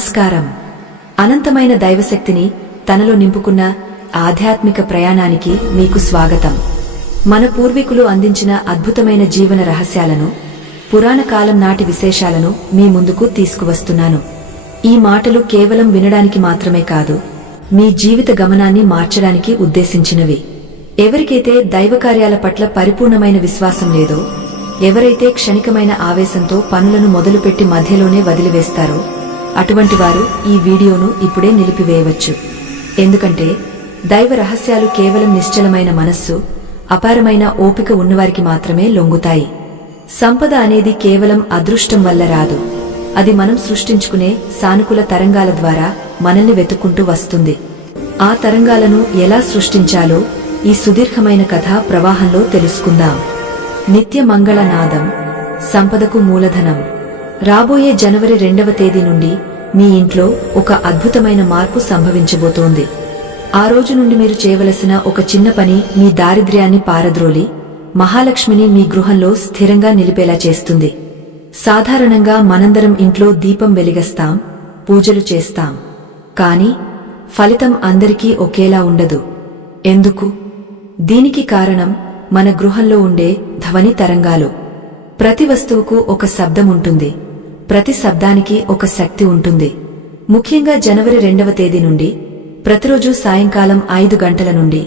నమస్కారం. అనంతమైన దైవశక్తిని తనలో నింపుకున్న ఆధ్యాత్మిక ప్రయాణానికి మీకు స్వాగతం. మన పూర్వీకులు అందించిన అద్భుతమైన జీవన రహస్యాలను, పురాణ కాలం నాటి విశేషాలను మీ ముందుకు తీసుకువస్తున్నాను. ఈ మాటలు కేవలం వినడానికి మాత్రమే కాదు, మీ జీవిత గమనాన్ని మార్చడానికి ఉద్దేశించినవి. ఎవరికైతే దైవకార్యాల పట్ల పరిపూర్ణమైన విశ్వాసం లేదో, ఎవరైతే క్షణికమైన ఆవేశంతో పనులను మొదలుపెట్టి మధ్యలోనే వదిలివేస్తారో, అటువంటి వారు ఈ వీడియోను ఇప్పుడే నిలిపివేయవచ్చు. ఎందుకంటే దైవ రహస్యాలు కేవలం నిశ్చలమైన మనస్సు, అపారమైన ఓపిక ఉన్నవారికి మాత్రమే లొంగుతాయి. సంపద అనేది కేవలం అదృష్టం వల్ల రాదు. అది మనం సృష్టించుకునే సానుకూల తరంగాల ద్వారా మనల్ని వెతుక్కుంటూ వస్తుంది. ఆ తరంగాలను ఎలా సృష్టించాలో ఈ సుదీర్ఘమైన కథా ప్రవాహంలో తెలుసుకుందాం. నిత్య మంగళనాదం, సంపదకు మూలధనం. రాబోయే జనవరి 2వ తేదీ నుండి మీ ఇంట్లో ఒక అద్భుతమైన మార్పు సంభవించబోతోంది. ఆ రోజు నుండి మీరు చేయవలసిన ఒక చిన్న పని మీ దారిద్ర్యాన్ని పారద్రోలి మహాలక్ష్మిని మీ గృహంలో స్థిరంగా నిలిపేలా చేస్తుంది. సాధారణంగా మనందరం ఇంట్లో దీపం వెలిగిస్తాం, పూజలు చేస్తాం. కాని ఫలితం అందరికీ ఒకేలా ఉండదు. ఎందుకు? దీనికి కారణం మన గృహంలో ఉండే ధ్వని తరంగాలు. ప్రతి వస్తువుకు ఒక శబ్దం ఉంటుంది, ప్రతి శబ్దానికి ఒక శక్తి ఉంటుంది. ముఖ్యంగా జనవరి 2వ తేదీ నుండి ప్రతిరోజు సాయంకాలం 5 గంటల నుండి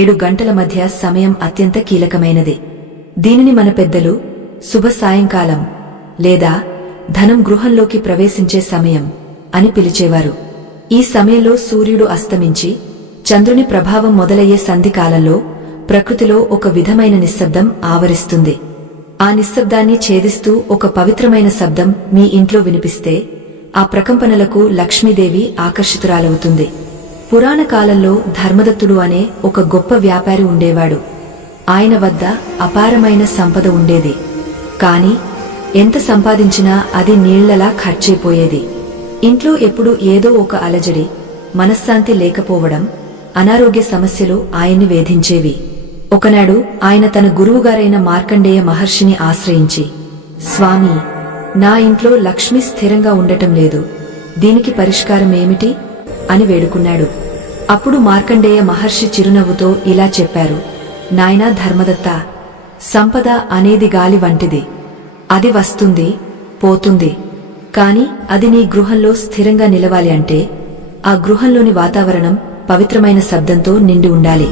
7 గంటల మధ్య సమయం అత్యంత కీలకమైనది. దీనిని మన పెద్దలు శుభ సాయంకాలం లేదా ధనం గృహంలోకి ప్రవేశించే సమయం అని పిలిచేవారు. ఈ సమయంలో సూర్యుడు అస్తమించి చంద్రుని ప్రభావం మొదలయ్యే సంధికాలంలో ప్రకృతిలో ఒక విధమైన నిశ్శబ్దం ఆవరిస్తుంది. ఆ నిశ్శబ్దాన్ని ఛేదిస్తూ ఒక పవిత్రమైన శబ్దం మీ ఇంట్లో వినిపిస్తే ఆ ప్రకంపనలకు లక్ష్మీదేవి ఆకర్షితురాలవుతుంది. పురాణ కాలంలో ధర్మదత్తుడు అనే ఒక గొప్ప వ్యాపారి ఉండేవాడు. ఆయన వద్ద అపారమైన సంపద ఉండేది. కాని ఎంత సంపాదించినా అది నీళ్లలా ఖర్చైపోయేది. ఇంట్లో ఎప్పుడూ ఏదో ఒక అలజడి, మనశ్శాంతి లేకపోవడం, అనారోగ్య సమస్యలు ఆయన్ని వేధించేవి. ఒకనాడు ఆయన తన గురువుగారైన మార్కండేయ మహర్షిని ఆశ్రయించి, స్వామీ, నా ఇంట్లో లక్ష్మి స్థిరంగా ఉండటం లేదు, దీనికి పరిష్కారం ఏమిటి అని వేడుకున్నాడు. అప్పుడు మార్కండేయ మహర్షి చిరునవ్వుతో ఇలా చెప్పారు, నాయనా ధర్మదత్త, సంపద అనేది గాలి వంటిది. అది వస్తుంది, పోతుంది. కాని అది నీ గృహంలో స్థిరంగా నిలవాలి అంటే ఆ గృహంలోని వాతావరణం పవిత్రమైన శబ్దంతో నిండి ఉండాలి.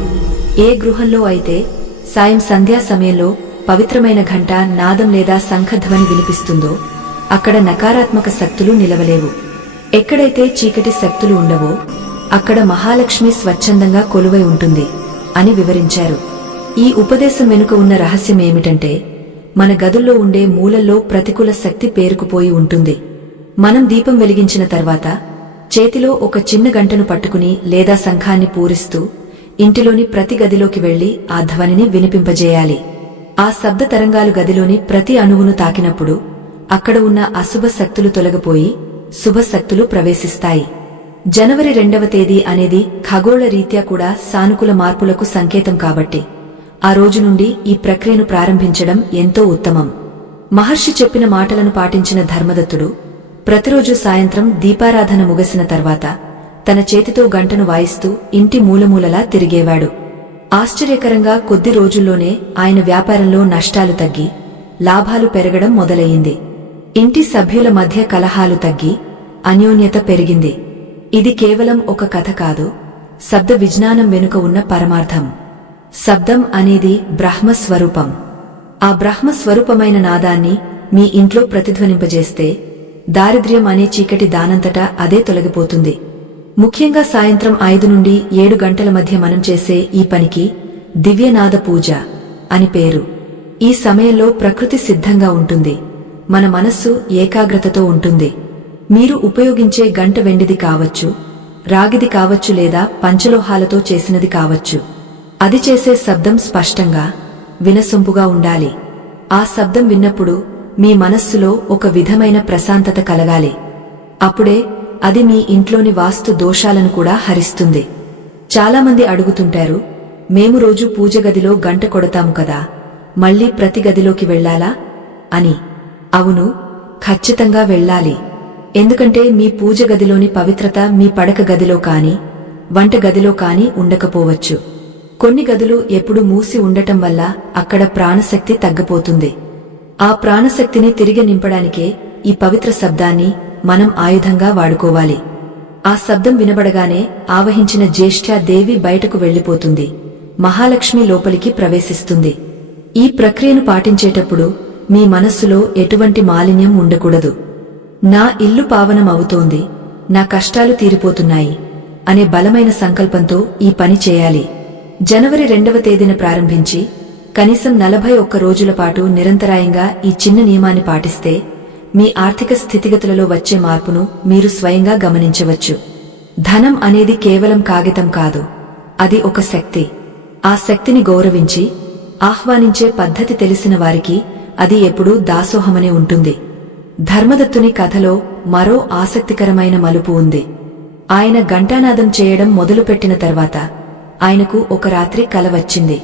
ఏ గృహంలో అయితే సాయం సంధ్యా సమయంలో పవిత్రమైన ఘంట నాదం లేదా శంఖధ్వని వినిపిస్తుందో అక్కడ నకారాత్మక శక్తులు నిలవలేవు. ఎక్కడైతే చీకటి శక్తులు ఉండవో అక్కడ మహాలక్ష్మి స్వచ్ఛందంగా కొలువై ఉంటుంది అని వివరించారు. ఈ ఉపదేశం వెనుక ఉన్న రహస్యం ఏమిటంటే, మన గదుల్లో ఉండే మూలల్లో ప్రతికూల శక్తి పేరుకుపోయి ఉంటుంది. మనం దీపం వెలిగించిన తర్వాత చేతిలో ఒక చిన్న గంటను పట్టుకుని లేదా శంఖాన్ని పూరిస్తూ ఇంటిలోని ప్రతి గదిలోకి వెళ్లి ఆ ధ్వనిని వినిపింపజేయాలి. ఆ శబ్ద తరంగాలు గదిలోని ప్రతి అణువును తాకినప్పుడు అక్కడ ఉన్న అశుభ శక్తులు తొలగిపోయి శుభ శక్తులు ప్రవేశిస్తాయి. జనవరి 2వ తేదీ అనేది ఖగోళ రీత్యా కూడా సానుకూల మార్పులకు సంకేతం కాబట్టి ఆ రోజు నుండి ఈ ప్రక్రియను ప్రారంభించడం ఎంతో ఉత్తమం. మహర్షి చెప్పిన మాటలను పాటించిన ధర్మదత్తుడు ప్రతిరోజు సాయంత్రం దీపారాధన ముగిసిన తర్వాత తన చేతితో గంటను వాయిస్తూ ఇంటి మూలమూలలా తిరిగేవాడు. ఆశ్చర్యకరంగా కొద్ది రోజుల్లోనే ఆయన వ్యాపారంలో నష్టాలు తగ్గి లాభాలు పెరగడం మొదలయ్యింది. ఇంటి సభ్యుల మధ్య కలహాలు తగ్గి అన్యోన్యత పెరిగింది. ఇది కేవలం ఒక కథ కాదు, శబ్ద విజ్ఞానం వెనుక ఉన్న పరమార్థం. శబ్దం అనేది బ్రహ్మస్వరూపం. ఆ బ్రహ్మస్వరూపమైన నాదాన్ని మీ ఇంట్లో ప్రతిధ్వనింపజేస్తే దారిద్ర్యం అనే చీకటి దానంతటా అదే తొలగిపోతుంది. ముఖ్యంగా సాయంత్రం 5 నుండి 7 గంటల మధ్య మనం చేసే ఈ పనికి దివ్యనాద పూజ అని పేరు. ఈ సమయంలో ప్రకృతి సిద్ధంగా ఉంటుంది, మన మనస్సు ఏకాగ్రతతో ఉంటుంది. మీరు ఉపయోగించే గంట వెండిది కావచ్చు, రాగిది కావచ్చు లేదా పంచలోహాలతో చేసినది కావచ్చు. అది చేసే శబ్దం స్పష్టంగా, వినసొంపుగా ఉండాలి. ఆ శబ్దం విన్నప్పుడు మీ మనస్సులో ఒక విధమైన ప్రశాంతత కలగాలి. అప్పుడే అది మీ ఇంట్లోని వాస్తు దోషాలను కూడా హరిస్తుంది. చాలామంది అడుగుతుంటారు, మేము రోజు పూజ గదిలో గంట కొడతాము కదా, మళ్లీ ప్రతి గదిలోకి వెళ్లాలా అని. అవును, ఖచ్చితంగా వెళ్ళాలి. ఎందుకంటే మీ పూజ గదిలోని పవిత్రత మీ పడక గదిలో కాని వంట గదిలో కాని ఉండకపోవచ్చు. కొన్ని గదులు ఎప్పుడు మూసి ఉండటం వల్ల అక్కడ ప్రాణశక్తి తగ్గిపోతుంది. ఆ ప్రాణశక్తిని తిరిగి నింపడానికే ఈ పవిత్ర శబ్దాన్ని మనం ఆయుధంగా వాడుకోవాలి. ఆ శబ్దం వినబడగానే ఆవహించిన జ్యేష్ఠ దేవి బయటకు వెళ్లిపోతుంది. మహాలక్ష్మి లోపలికి ప్రవేశిస్తుంది. ఈ ప్రక్రియను పాటించేటప్పుడు మీ మనస్సులో ఎటువంటి మాలిన్యం ఉండకూడదు. నా ఇల్లు పావనం అవుతోంది, నా కష్టాలు తీరిపోతున్నాయి అనే బలమైన సంకల్పంతో ఈ పని చేయాలి. జనవరి 2వ తేదీన ప్రారంభించి కనీసం 41 రోజుల పాటు నిరంతరాయంగా ఈ చిన్న నియమాన్ని పాటిస్తే మీ ఆర్థిక స్థితిగతులలో వచ్చే మార్పును మీరు స్వయంగా గమనించవచ్చు. ధనం అనేది కేవలం కాగితం కాదు, అది ఒక శక్తి. ఆ శక్తిని గౌరవించి ఆహ్వానించే పద్ధతి తెలిసిన వారికి అది ఎప్పుడూ దాసోహమనే ఉంటుంది. ధర్మదత్తుని కథలో మరో ఆసక్తికరమైన మలుపు ఉంది. ఆయన ఘంటానాదం చేయడం మొదలుపెట్టిన తర్వాత ఆయనకు ఒక రాత్రి కల వచ్చింది.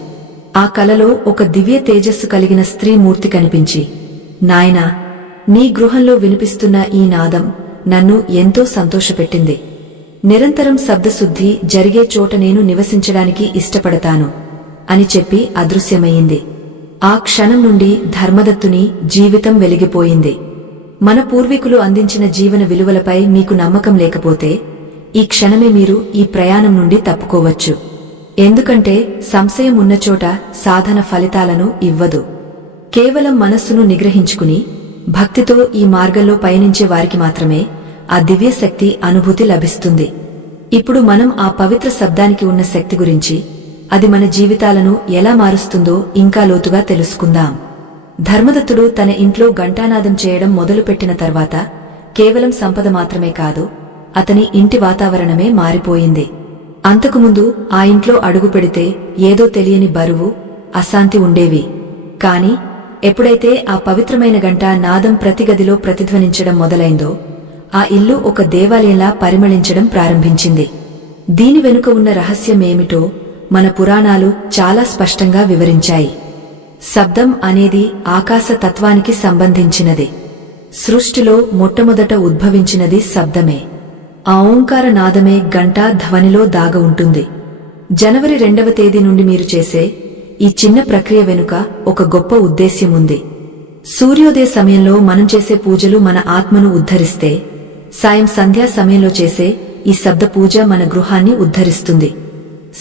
ఆ కలలో ఒక దివ్య తేజస్సు కలిగిన స్త్రీ మూర్తి కనిపించి, నాయనా, నీ గృహంలో వినిపిస్తున్న ఈ నాదం నన్ను ఎంతో సంతోషపెట్టింది. నిరంతరం శబ్దశుద్ధి జరిగే చోట నేను నివసించడానికి ఇష్టపడతాను అని చెప్పి అదృశ్యమయ్యింది. ఆ క్షణం నుండి ధర్మదత్తుని జీవితం వెలిగిపోయింది. మన పూర్వీకులు అందించిన జీవన విలువలపై మీకు నమ్మకం లేకపోతే ఈ క్షణమే మీరు ఈ ప్రయాణం నుండి తప్పుకోవచ్చు. ఎందుకంటే సంశయం ఉన్నచోట సాధన ఫలితాలను ఇవ్వదు. కేవలం మనస్సును నిగ్రహించుకుని భక్తితో ఈ మార్గంలో పయనించే వారికి మాత్రమే ఆ దివ్యశక్తి అనుభూతి లభిస్తుంది. ఇప్పుడు మనం ఆ పవిత్ర శబ్దానికి ఉన్న శక్తి గురించి, అది మన జీవితాలను ఎలా మారుస్తుందో ఇంకా లోతుగా తెలుసుకుందాం. ధర్మదత్తుడు తన ఇంట్లో ఘంటానాదం చేయడం మొదలుపెట్టిన తర్వాత కేవలం సంపద మాత్రమే కాదు, అతని ఇంటి వాతావరణమే మారిపోయింది. అంతకుముందు ఆ ఇంట్లో అడుగు పెడితే ఏదో తెలియని బరువు, అశాంతి ఉండేవి. కాని ఎప్పుడైతే ఆ పవిత్రమైన గంట నాదం ప్రతి గదిలో ప్రతిధ్వనించడం మొదలైందో ఆ ఇల్లు ఒక దేవాలయంలా పరిమళించడం ప్రారంభించింది. దీని వెనుక ఉన్న రహస్యమేమిటో మన పురాణాలు చాలా స్పష్టంగా వివరించాయి. శబ్దం అనేది ఆకాశ తత్వానికి సంబంధించినది. సృష్టిలో మొట్టమొదట ఉద్భవించినది శబ్దమే. ఆ ఓంకార నాదమే గంటా ధ్వనిలో దాగ ఉంటుంది. జనవరి 2వ తేదీ నుండి మీరు చేసే ఈ చిన్న ప్రక్రియ వెనుక ఒక గొప్ప ఉద్దేశ్యముంది. సూర్యోదయ సమయంలో మనం చేసే పూజలు మన ఆత్మను ఉద్ధరిస్తే, సాయం సంధ్యా సమయంలో చేసే ఈ శబ్ద పూజ మన గృహాన్ని ఉద్ధరిస్తుంది.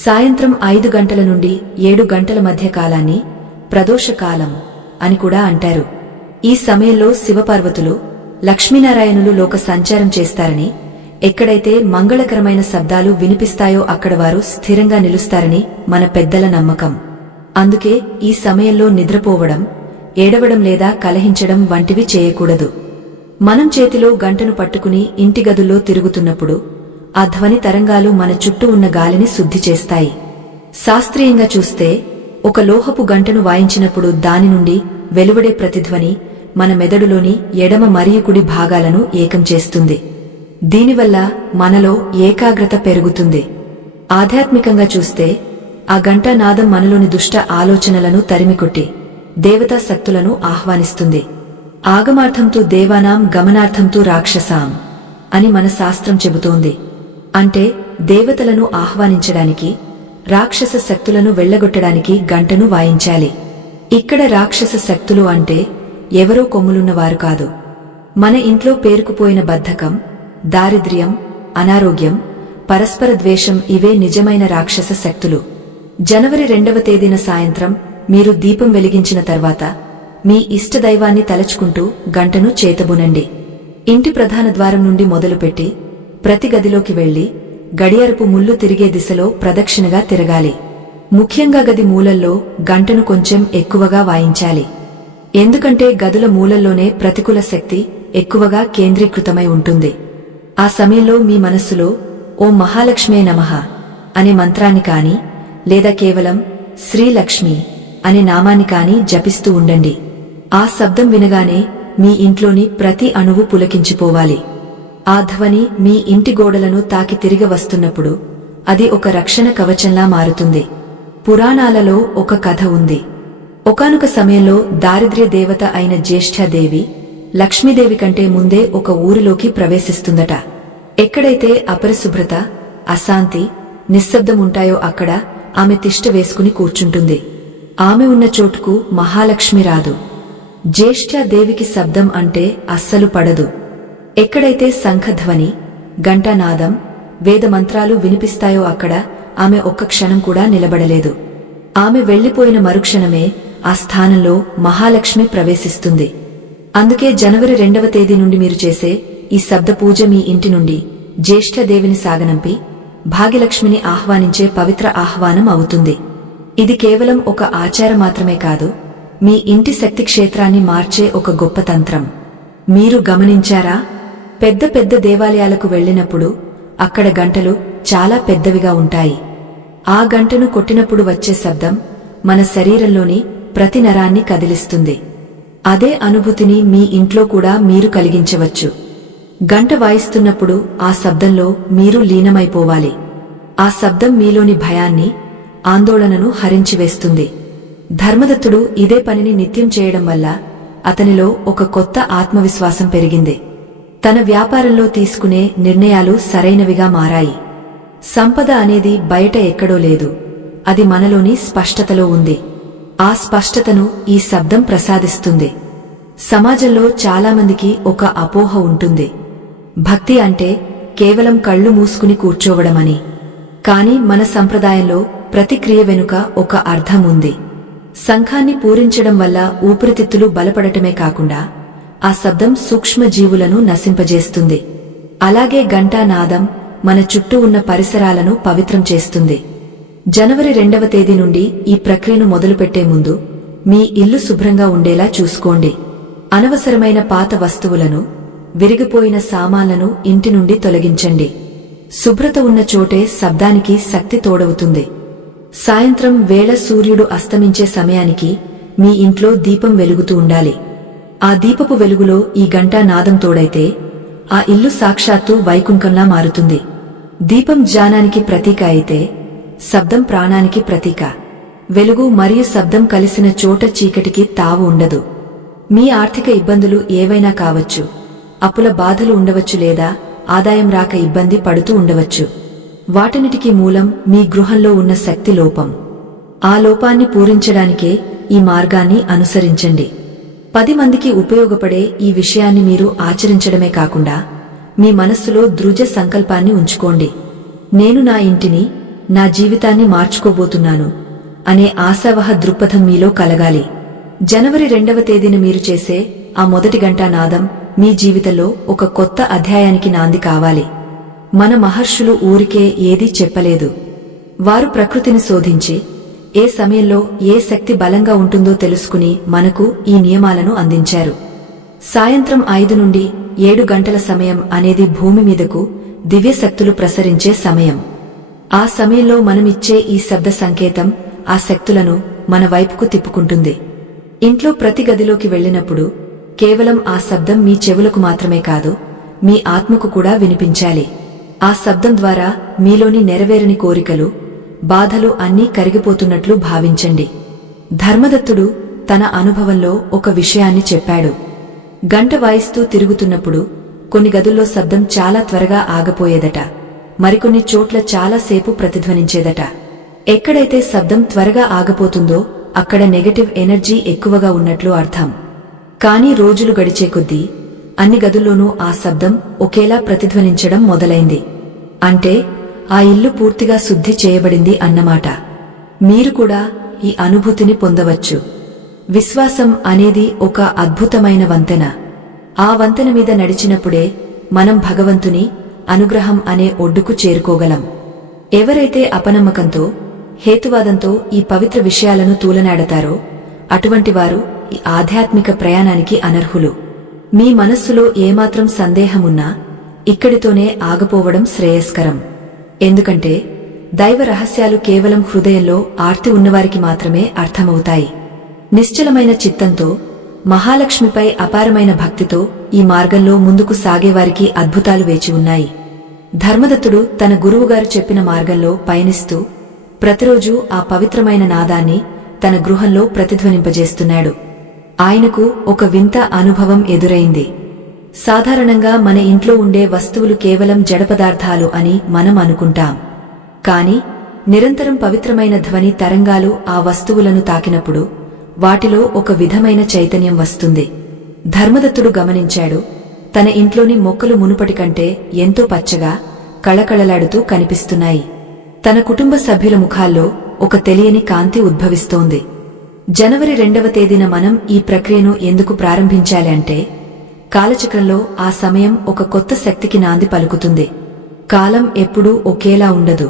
సాయంత్రం 5 గంటల నుండి 7 గంటల మధ్య కాలాన్ని ప్రదోషకాలం అని కూడా అంటారు. ఈ సమయంలో శివపార్వతులు, లక్ష్మీనారాయణులు లోక సంచారం చేస్తారని, ఎక్కడైతే మంగళకరమైన శబ్దాలు వినిపిస్తాయో అక్కడ వారు స్థిరంగా నిలుస్తారని మన పెద్దల నమ్మకం. అందుకే ఈ సమయంలో నిద్రపోవడం, ఏడవడం లేదా కలహించడం వంటివి చేయకూడదు. మనం చేతిలో గంటను పట్టుకుని ఇంటి గదుల్లో తిరుగుతున్నప్పుడు ఆ ధ్వని తరంగాలు మన చుట్టూ ఉన్న గాలిని శుద్ధి చేస్తాయి. శాస్త్రీయంగా చూస్తే ఒక లోహపు గంటను వాయించినప్పుడు దాని నుండి వెలువడే ప్రతిధ్వని మన మెదడులోని ఎడమ మరియు కుడి భాగాలను ఏకం చేస్తుంది. దీనివల్ల మనలో ఏకాగ్రత పెరుగుతుంది. ఆధ్యాత్మికంగా చూస్తే ఆ గంటా నాదం మనలోని దుష్ట ఆలోచనలను తరిమికొట్టి దేవతా శక్తులను ఆహ్వానిస్తుంది. ఆగమార్థంతో దేవానాం గమనార్థంతో రాక్షసాం అని మన శాస్త్రం చెబుతోంది. అంటే దేవతలను ఆహ్వానించడానికి, రాక్షస శక్తులను వెళ్లగొట్టడానికి గంటను వాయించాలి. ఇక్కడ రాక్షస శక్తులు అంటే ఎవరో కొమ్ములున్నవారు కాదు. మన ఇంట్లో పేరుకుపోయిన బద్ధకం, దారిద్ర్యం, అనారోగ్యం, పరస్పర ద్వేషం ఇవే నిజమైన రాక్షస శక్తులు. జనవరి 2వ తేదీన సాయంత్రం మీరు దీపం వెలిగించిన తర్వాత మీ ఇష్టదైవాన్ని తలచుకుంటూ గంటను చేతబునండి. ఇంటి ప్రధాన ద్వారం నుండి మొదలుపెట్టి ప్రతి గదిలోకి వెళ్లి గడియారపు ముళ్ళు తిరిగే దిశలో ప్రదక్షిణగా తిరగాలి. ముఖ్యంగా గది మూలల్లో గంటను కొంచెం ఎక్కువగా వాయించాలి. ఎందుకంటే గదుల మూలల్లోనే ప్రతికూల శక్తి ఎక్కువగా కేంద్రీకృతమై ఉంటుంది. ఆ సమయంలో మీ మనస్సులో ఓం మహాలక్ష్మే నమః అనే మంత్రాన్ని కాని లేదా కేవలం శ్రీలక్ష్మి అనే నామాన్ని కాని జపిస్తూ ఉండండి. ఆ శబ్దం వినగానే మీ ఇంట్లోని ప్రతి అణువు పులకించిపోవాలి. ఆ ధ్వని మీ ఇంటి గోడలను తాకి తిరిగి వస్తున్నప్పుడు అది ఒక రక్షణ కవచంలా మారుతుంది. పురాణాలలో ఒక కథ ఉంది. ఒకానొక సమయంలో దారిద్ర్య దేవత అయిన జ్యేష్ఠాదేవి లక్ష్మీదేవి కంటే ముందే ఒక ఊరిలోకి ప్రవేశిస్తుందట. ఎక్కడైతే అపరిశుభ్రత, అశాంతి, నిశ్శబ్దం ఉంటాయో అక్కడ ఆమె తిష్ట వేసుకుని కూర్చుంటుంది. ఆమె ఉన్న చోటుకు మహాలక్ష్మి రాదు. జ్యేష్ఠాదేవికి శబ్దం అంటే అస్సలు పడదు. ఎక్కడైతే శంఖధ్వని, ఘంటానాదం, వేదమంత్రాలు వినిపిస్తాయో అక్కడ ఆమె ఒక్క క్షణం కూడా నిలబడలేదు. ఆమె వెళ్లిపోయిన మరుక్షణమే ఆ స్థానంలో మహాలక్ష్మి ప్రవేశిస్తుంది. అందుకే జనవరి 2వ తేదీ నుండి మీరు చేసే ఈ శబ్ద పూజ మీ ఇంటి నుండి జ్యేష్ఠదేవిని సాగనంపి భాగ్యలక్ష్మిని ఆహ్వానించే పవిత్ర ఆహ్వానం అవుతుంది. ఇది కేవలం ఒక ఆచారం మాత్రమే కాదు, మీ ఇంటి శక్తి క్షేత్రాన్ని మార్చే ఒక గొప్ప తంత్రం. మీరు గమనించారా? పెద్ద పెద్ద దేవాలయాలకు వెళ్లినప్పుడు అక్కడ గంటలు చాలా పెద్దవిగా ఉంటాయి. ఆ గంటను కొట్టినప్పుడు వచ్చే శబ్దం మన శరీరంలోని ప్రతి నరాన్ని కదిలిస్తుంది. అదే అనుభూతిని మీ ఇంట్లో కూడా మీరు కలిగించవచ్చు. గంట వాయిస్తున్నప్పుడు ఆ శబ్దంలో మీరు లీనమైపోవాలి. ఆ శబ్దం మీలోని భయాన్ని, ఆందోళనను హరించివేస్తుంది. ధర్మదత్తుడు ఇదే పనిని నిత్యం చేయడం వల్ల అతనిలో ఒక కొత్త ఆత్మవిశ్వాసం పెరిగింది. తన వ్యాపారంలో తీసుకునే నిర్ణయాలు సరైనవిగా మారాయి. సంపద అనేది బయట ఎక్కడో లేదు, అది మనలోని స్పష్టతలో ఉంది. ఆ స్పష్టతను ఈ శబ్దం ప్రసాదిస్తుంది. సమాజంలో చాలామందికి ఒక అపోహ ఉంటుంది, భక్తి అంటే కేవలం కళ్ళు మూసుకుని కూర్చోవడమని. కాని మన సంప్రదాయంలో ప్రతి క్రియ వెనుక ఒక అర్థం ఉంది. శంఖాన్ని పూరించడం వల్ల ఊపిరితిత్తులు బలపడటమే కాకుండా ఆ శబ్దం సూక్ష్మ జీవులను నశింపజేస్తుంది. అలాగే ఘంటానాదం మన చుట్టూ ఉన్న పరిసరాలను పవిత్రం చేస్తుంది. జనవరి 2వ తేదీ నుండి ఈ ప్రక్రియను మొదలుపెట్టే ముందు మీ ఇల్లు శుభ్రంగా ఉండేలా చూసుకోండి. అనవసరమైన పాత వస్తువులను, విరిగిపోయిన సామాన్లను ఇంటి నుండి తొలగించండి. శుభ్రత ఉన్న చోటే శబ్దానికి శక్తి తోడవుతుంది. సాయంత్రం వేళ సూర్యుడు అస్తమించే సమయానికి మీ ఇంట్లో దీపం వెలుగుతూ ఉండాలి. ఆ దీపపు వెలుగులో ఈ ఘంటానాదం తోడైతే ఆ ఇల్లు సాక్షాత్తు వైకుంఠంలా మారుతుంది. దీపం జ్ఞానానికి ప్రతీక అయితే శబ్దం ప్రాణానికి ప్రతీక. వెలుగు మరియు శబ్దం కలిసిన చోట చీకటికి తావు ఉండదు. మీ ఆర్థిక ఇబ్బందులు ఏవైనా కావచ్చు, అప్పుల బాధలు ఉండవచ్చు, లేదా ఆదాయం రాక ఇబ్బంది పడుతూ ఉండవచ్చు. వాటన్నిటికీ మూలం మీ గృహంలో ఉన్న శక్తి లోపం. ఆ లోపాన్ని పూరించడానికే ఈ మార్గాన్ని అనుసరించండి. 10 మందికి ఉపయోగపడే ఈ విషయాన్ని మీరు ఆచరించడమే కాకుండా మీ మనస్సులో దృఢ సంకల్పాన్ని ఉంచుకోండి. నేను నా ఇంటిని, నా జీవితాన్ని మార్చుకోబోతున్నాను అనే ఆశావహ దృక్పథం మీలో కలగాలి. జనవరి 2వ తేదీన మీరు చేసే ఆ మొదటి ఘంటానాదం మీ జీవితంలో ఒక కొత్త అధ్యాయానికి నాంది కావాలి. మన మహర్షులు ఊరికే ఏదీ చెప్పలేదు. వారు ప్రకృతిని శోధించి ఏ సమయంలో ఏ శక్తి బలంగా ఉంటుందో తెలుసుకుని మనకు ఈ నియమాలను అందించారు. సాయంత్రం 5 నుండి 7 గంటల సమయం అనేది భూమి మీదకు దివ్యశక్తులు ప్రసరించే సమయం. ఆ సమయంలో మనమిచ్చే ఈ శబ్ద సంకేతం ఆ శక్తులను మన వైపుకు తిప్పుకుంటుంది. ఇంట్లో ప్రతి గదిలోకి వెళ్లినప్పుడు కేవలం ఆ శబ్దం మీ చెవులకు మాత్రమే కాదు, మీ ఆత్మకు కూడా వినిపించాలి. ఆ శబ్దం ద్వారా మీలోని నెరవేరని కోరికలు, బాధలు అన్నీ కరిగిపోతున్నట్లు భావించండి. ధర్మదత్తుడు తన అనుభవంలో ఒక విషయాన్ని చెప్పాడు. గంట వాయిస్తూ తిరుగుతున్నప్పుడు కొన్ని గదుల్లో శబ్దం చాలా త్వరగా ఆగపోయేదట, మరికొన్ని చోట్ల చాలా సేపు ప్రతిధ్వనించేదట. ఎక్కడైతే శబ్దం త్వరగా ఆగపోతుందో అక్కడ నెగటివ్ ఎనర్జీ ఎక్కువగా ఉన్నట్లు అర్థం. కానీ రోజులు గడిచే కొద్దీ అన్ని గదుల్లోనూ ఆ శబ్దం ఒకేలా ప్రతిధ్వనించడం మొదలైంది. అంటే ఆ ఇల్లు పూర్తిగా శుద్ధి చేయబడింది అన్నమాట. మీరు కూడా ఈ అనుభూతిని పొందవచ్చు. విశ్వాసం అనేది ఒక అద్భుతమైన వంతెన. ఆ వంతెన మీద నడిచినప్పుడే మనం భగవంతుని అనుగ్రహం అనే ఒడ్డుకు చేరుకోగలం. ఎవరైతే అపనమ్మకంతో, హేతువాదంతో ఈ పవిత్ర విషయాలను తూలనాడతారో అటువంటి వారు ఈ ఆధ్యాత్మిక ప్రయాణానికి అనర్హులు. మీ మనస్సులో ఏమాత్రం సందేహమున్నా ఇక్కడితోనే ఆగపోవడం శ్రేయస్కరం. ఎందుకంటే దైవ రహస్యాలు కేవలం హృదయంలో ఆర్తి ఉన్నవారికి మాత్రమే అర్థమవుతాయి. నిశ్చలమైన చిత్తంతో, మహాలక్ష్మిపై అపారమైన భక్తితో ఈ మార్గంలో ముందుకు సాగేవారికి అద్భుతాలు వేచి ఉన్నాయి. ధర్మదత్తుడు తన గురువుగారు చెప్పిన మార్గంలో పయనిస్తూ ప్రతిరోజూ ఆ పవిత్రమైన నాదాన్ని తన గృహంలో ప్రతిధ్వనింపజేస్తున్నాడు. ఆయనకు ఒక వింత అనుభవం ఎదురైంది. సాధారణంగా మన ఇంట్లో ఉండే వస్తువులు కేవలం జడపదార్థాలు అని మనం అనుకుంటాం. కాని నిరంతరం పవిత్రమైన ధ్వని తరంగాలు ఆ వస్తువులను తాకినప్పుడు వాటిలో ఒక విధమైన చైతన్యం వస్తుంది. ధర్మదత్తుడు గమనించాడు, తన ఇంట్లోని మొక్కలు మునుపటి కంటే ఎంతో పచ్చగా కళకళలాడుతూ కనిపిస్తున్నాయి. తన కుటుంబ సభ్యుల ముఖాల్లో ఒక తెలియని కాంతి ఉద్భవిస్తోంది. జనవరి 2వ తేదీన మనం ఈ ప్రక్రియను ఎందుకు ప్రారంభించాలి అంటే, కాలచక్రంలో ఆ సమయం ఒక కొత్త శక్తికి నాంది పలుకుతుంది. కాలం ఎప్పుడూ ఒకేలా ఉండదు.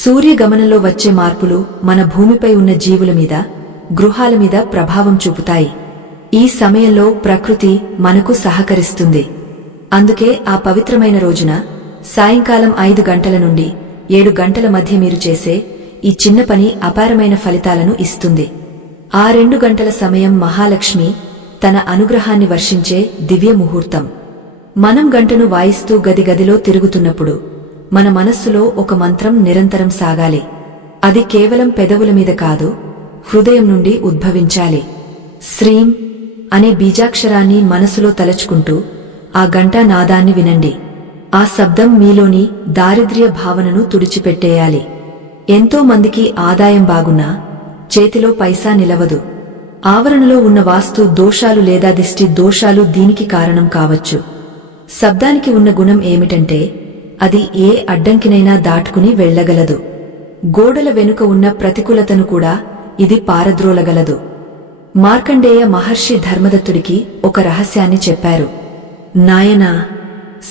సూర్యగమనంలో వచ్చే మార్పులు మన భూమిపై ఉన్న జీవుల మీద, గృహాల మీద ప్రభావం చూపుతాయి. ఈ సమయంలో ప్రకృతి మనకు సహకరిస్తుంది. అందుకే ఆ పవిత్రమైన రోజున సాయంకాలం 5 గంటల నుండి 7 గంటల మధ్య మీరు చేసే ఈ చిన్న పని అపారమైన ఫలితాలను ఇస్తుంది. ఆ 2 గంటల సమయం మహాలక్ష్మి తన అనుగ్రహాన్ని వర్షించే దివ్య ముహూర్తం. మనం గంటను వాయిస్తూ గదిగదిలో తిరుగుతున్నప్పుడు మన మనస్సులో ఒక మంత్రం నిరంతరం సాగాలి. అది కేవలం పెదవుల మీద కాదు, హృదయం నుండి ఉద్భవించాలి. శ్రీం అనే బీజాక్షరాన్ని మనసులో తలచుకుంటూ ఆ గంటా నాదాన్ని వినండి. ఆ శబ్దం మీలోని దారిద్ర్య భావనను తుడిచిపెట్టేయాలి. ఎంతో మందికి ఆదాయం బాగున్నా చేతిలో పైసా నిలవదు. ఆవరణలో ఉన్న వాస్తు దోషాలు లేదా దిష్టి దోషాలు దీనికి కారణం కావచ్చు. శబ్దానికి ఉన్న గుణం ఏమిటంటే, అది ఏ అడ్డంకినైనా దాటుకుని వెళ్లగలదు. గోడల వెనుక ఉన్న ప్రతికూలతను కూడా ఇది పారద్రోలగలదు. మార్కండేయ మహర్షి ధర్మదత్తుడికి ఒక రహస్యాన్ని చెప్పారు. నాయనా,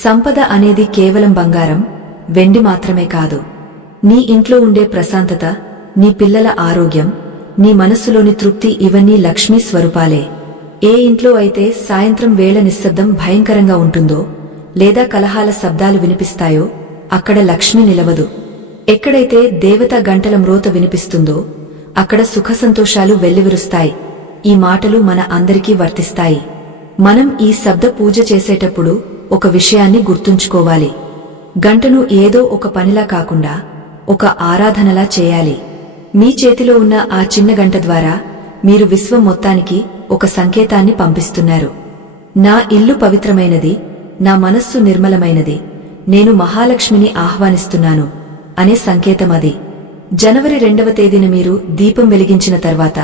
సంపద అనేది కేవలం బంగారం, వెండి మాత్రమే కాదు. నీ ఇంట్లో ఉండే ప్రశాంతత, నీ పిల్లల ఆరోగ్యం, నీ మనస్సులోని తృప్తి ఇవన్నీ లక్ష్మీ స్వరూపాలే. ఏ ఇంట్లో అయితే సాయంత్రం వేళ నిశ్శబ్దం భయంకరంగా ఉంటుందో, లేదా కలహాల శబ్దాలు వినిపిస్తాయో అక్కడ లక్ష్మి నిలవదు. ఎక్కడైతే దేవతా గంటల మ్రోత వినిపిస్తుందో అక్కడ సుఖసంతోషాలు వెల్లివిరుస్తాయి. ఈ మాటలు మన అందరికీ వర్తిస్తాయి. మనం ఈ శబ్ద పూజ చేసేటప్పుడు ఒక విషయాన్ని గుర్తుంచుకోవాలి. గంటను ఏదో ఒక పనిలా కాకుండా ఒక ఆరాధనలా చేయాలి. మీ చేతిలో ఉన్న ఆ చిన్న గంట ద్వారా మీరు విశ్వం మొత్తానికి ఒక సంకేతాన్ని పంపిస్తున్నారు. నా ఇల్లు పవిత్రమైనది, నా మనస్సు నిర్మలమైనది, నేను మహాలక్ష్మిని ఆహ్వానిస్తున్నాను అనే సంకేతం అది. జనవరి 2వ తేదీన మీరు దీపం వెలిగించిన తర్వాత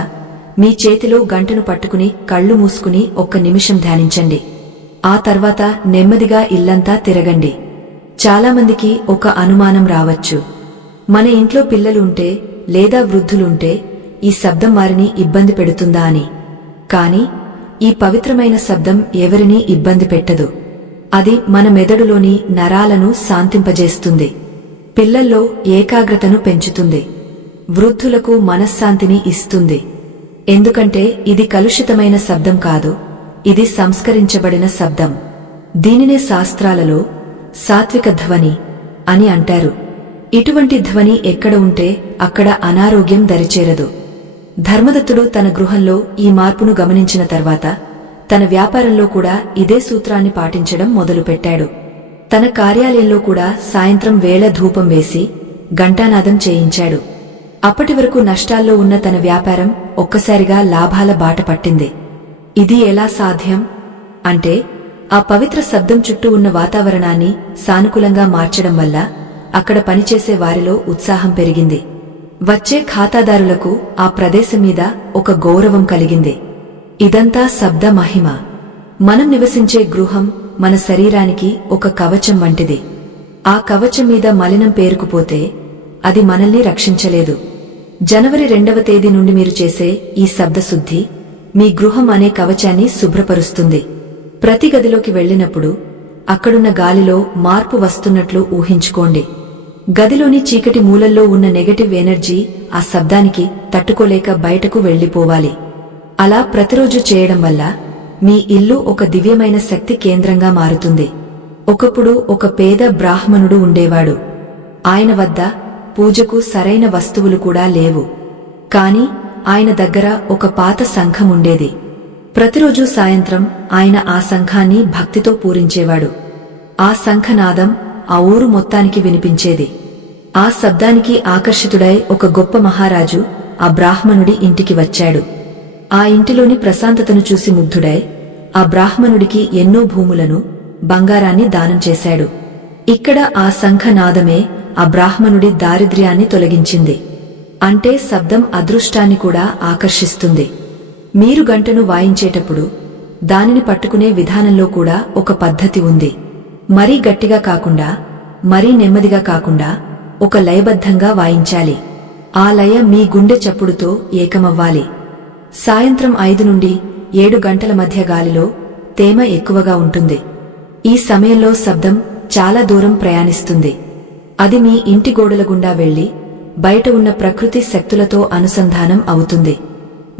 మీ చేతిలో గంటను పట్టుకుని కళ్ళు మూసుకుని ఒక్క నిమిషం ధ్యానించండి. ఆ తర్వాత నెమ్మదిగా ఇల్లంతా తిరగండి. చాలామందికి ఒక అనుమానం రావచ్చు, మన ఇంట్లో పిల్లలుంటే లేదా వృద్ధులుంటే ఈ శబ్దం వారిని ఇబ్బంది పెడుతుందా అని. కాని ఈ పవిత్రమైన శబ్దం ఎవరినీ ఇబ్బంది పెట్టదు. అది మన మెదడులోని నరాలను శాంతింపజేస్తుంది. పిల్లల్లో ఏకాగ్రతను పెంచుతుంది. వృద్ధులకు మనశ్శాంతిని ఇస్తుంది. ఎందుకంటే ఇది కలుషితమైన శబ్దం కాదు, ఇది సంస్కరించబడిన శబ్దం. దీనినే శాస్త్రాలలో సాత్విక ధ్వని అని అంటారు. ఇటువంటి ధ్వని ఎక్కడ ఉంటే అక్కడ అనారోగ్యం దరిచేరదు. ధర్మదత్తుడు తన గృహంలో ఈ మార్పును గమనించిన తర్వాత తన వ్యాపారంలో కూడా ఇదే సూత్రాన్ని పాటించడం మొదలుపెట్టాడు. తన కార్యాలయంలో కూడా సాయంత్రం వేళ ధూపం వేసి ఘంటానాదం చేయించాడు. అప్పటి వరకు నష్టాల్లో ఉన్న తన వ్యాపారం ఒక్కసారిగా లాభాల బాట పట్టింది. ఇది ఎలా సాధ్యం అంటే, ఆ పవిత్ర శబ్దం చుట్టూ ఉన్న వాతావరణాన్ని సానుకూలంగా మార్చడం వల్ల అక్కడ పనిచేసే వారిలో ఉత్సాహం పెరిగింది. వచ్చే ఖాతాదారులకు ఆ ప్రదేశం మీద ఒక గౌరవం కలిగింది. ఇదంతా శబ్ద మహిమ. మనం నివసించే గృహం మన శరీరానికి ఒక కవచం వంటిది. ఆ కవచం మీద మలినం పేరుకుపోతే అది మనల్ని రక్షించలేదు. జనవరి 2వ తేదీ నుండి మీరు చేసే ఈ శబ్దశుద్ధి మీ గృహం అనే కవచాన్ని శుభ్రపరుస్తుంది. ప్రతి గదిలోకి వెళ్లినప్పుడు అక్కడున్న గాలిలో మార్పు వస్తున్నట్లు ఊహించుకోండి. గదిలోని చీకటి మూలల్లో ఉన్న నెగటివ్ ఎనర్జీ ఆ శబ్దానికి తట్టుకోలేక బయటకు వెళ్లిపోవాలి. అలా ప్రతిరోజు చేయడం వల్ల మీ ఇల్లు ఒక దివ్యమైన శక్తి కేంద్రంగా మారుతుంది. ఒకప్పుడు ఒక పేద బ్రాహ్మణుడు ఉండేవాడు. ఆయన వద్ద పూజకు సరైన వస్తువులు కూడా లేవు. కాని ఆయన దగ్గర ఒక పాత శంఖం ఉండేది. ప్రతిరోజు సాయంత్రం ఆయన ఆ శంఖాన్ని భక్తితో పూరించేవాడు. ఆ శంఖనాదం ఆ ఊరు మొత్తానికి వినిపించేది. ఆ శబ్దానికి ఆకర్షితుడై ఒక గొప్ప మహారాజు ఆ బ్రాహ్మణుడి ఇంటికి వచ్చాడు. ఆ ఇంటిలోని ప్రశాంతతను చూసి ముగ్ధుడై ఆ బ్రాహ్మణుడికి ఎన్నో భూములను బంగారాన్ని దానం చేశాడు. ఇక్కడ ఆ శంఖనాదమే ఆ బ్రాహ్మణుడి దారిద్ర్యాన్ని తొలగించింది. అంటే శబ్దం అదృష్టాన్ని కూడా ఆకర్షిస్తుంది. మీరు గంటను వాయించేటప్పుడు దానిని పట్టుకునే విధానంలో కూడా ఒక పద్ధతి ఉంది. మరీ గట్టిగా కాకుండా, మరీ నెమ్మదిగా కాకుండా ఒక లయబద్ధంగా వాయించాలి. ఆ లయ మీ గుండె చప్పుడుతో ఏకమవ్వాలి. సాయంత్రం 5 నుండి 7 గంటల మధ్య గాలిలో తేమ ఎక్కువగా ఉంటుంది. ఈ సమయంలో శబ్దం చాలా దూరం ప్రయాణిస్తుంది. అది మీ ఇంటి గోడల గుండా వెళ్లి బయట ఉన్న ప్రకృతి శక్తులతో అనుసంధానం అవుతుంది.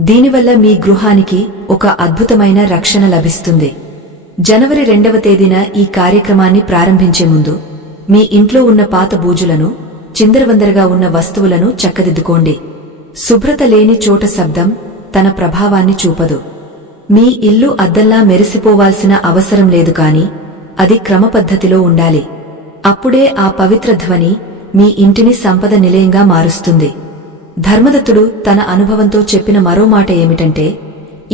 దీనివల్ల మీ గృహానికి ఒక అద్భుతమైన రక్షణ లభిస్తుంది. జనవరి 2వ తేదీన ఈ కార్యక్రమాన్ని ప్రారంభించే ముందు మీ ఇంట్లో ఉన్న పాత బూజులను, చిందరవందరగా ఉన్న వస్తువులను చక్కదిద్దుకోండి. శుభ్రత లేని చోట శబ్దం తన ప్రభావాన్ని చూపదు. మీ ఇల్లు అద్దంలా మెరిసిపోవాల్సిన అవసరం లేదు, కాని అది క్రమపద్ధతిలో ఉండాలి. అప్పుడే ఆ పవిత్ర ధ్వని మీ ఇంటిని సంపద నిలయంగా మారుస్తుంది. ధర్మదత్తుడు తన అనుభవంతో చెప్పిన మరో మాట ఏమిటంటే,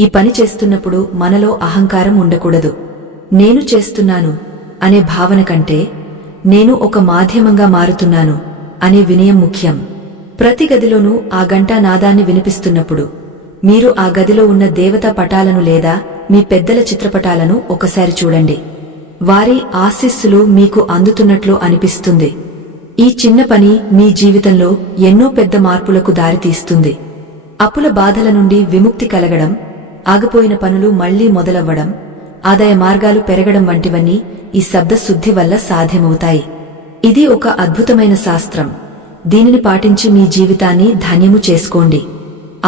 ఈ పని చేస్తున్నప్పుడు మనలో అహంకారం ఉండకూడదు. నేను చేస్తున్నాను అనే భావన కంటే నేను ఒక మాధ్యమంగా మారుతున్నాను అనే వినయం ముఖ్యం. ప్రతి గదిలోనూ ఆ గంటా నాదాన్ని వినిపిస్తున్నప్పుడు మీరు ఆ గదిలో ఉన్న దేవతా పటాలను లేదా మీ పెద్దల చిత్రపటాలను ఒకసారి చూడండి. వారి ఆశీస్సులు మీకు అందుతున్నట్లు అనిపిస్తుంది. ఈ చిన్న పని మీ జీవితంలో ఎన్నో పెద్ద మార్పులకు దారితీస్తుంది. అప్పుల బాధల నుండి విముక్తి కలగడం, ఆగిపోయిన పనులు మళ్లీ మొదలవ్వడం, ఆదాయ మార్గాలు పెరగడం వంటివన్నీ ఈ శబ్ద శుద్ధి వల్ల సాధ్యమవుతాయి. ఇది ఒక అద్భుతమైన శాస్త్రం. దీనిని పాటించి మీ జీవితాన్ని ధన్యము చేసుకోండి.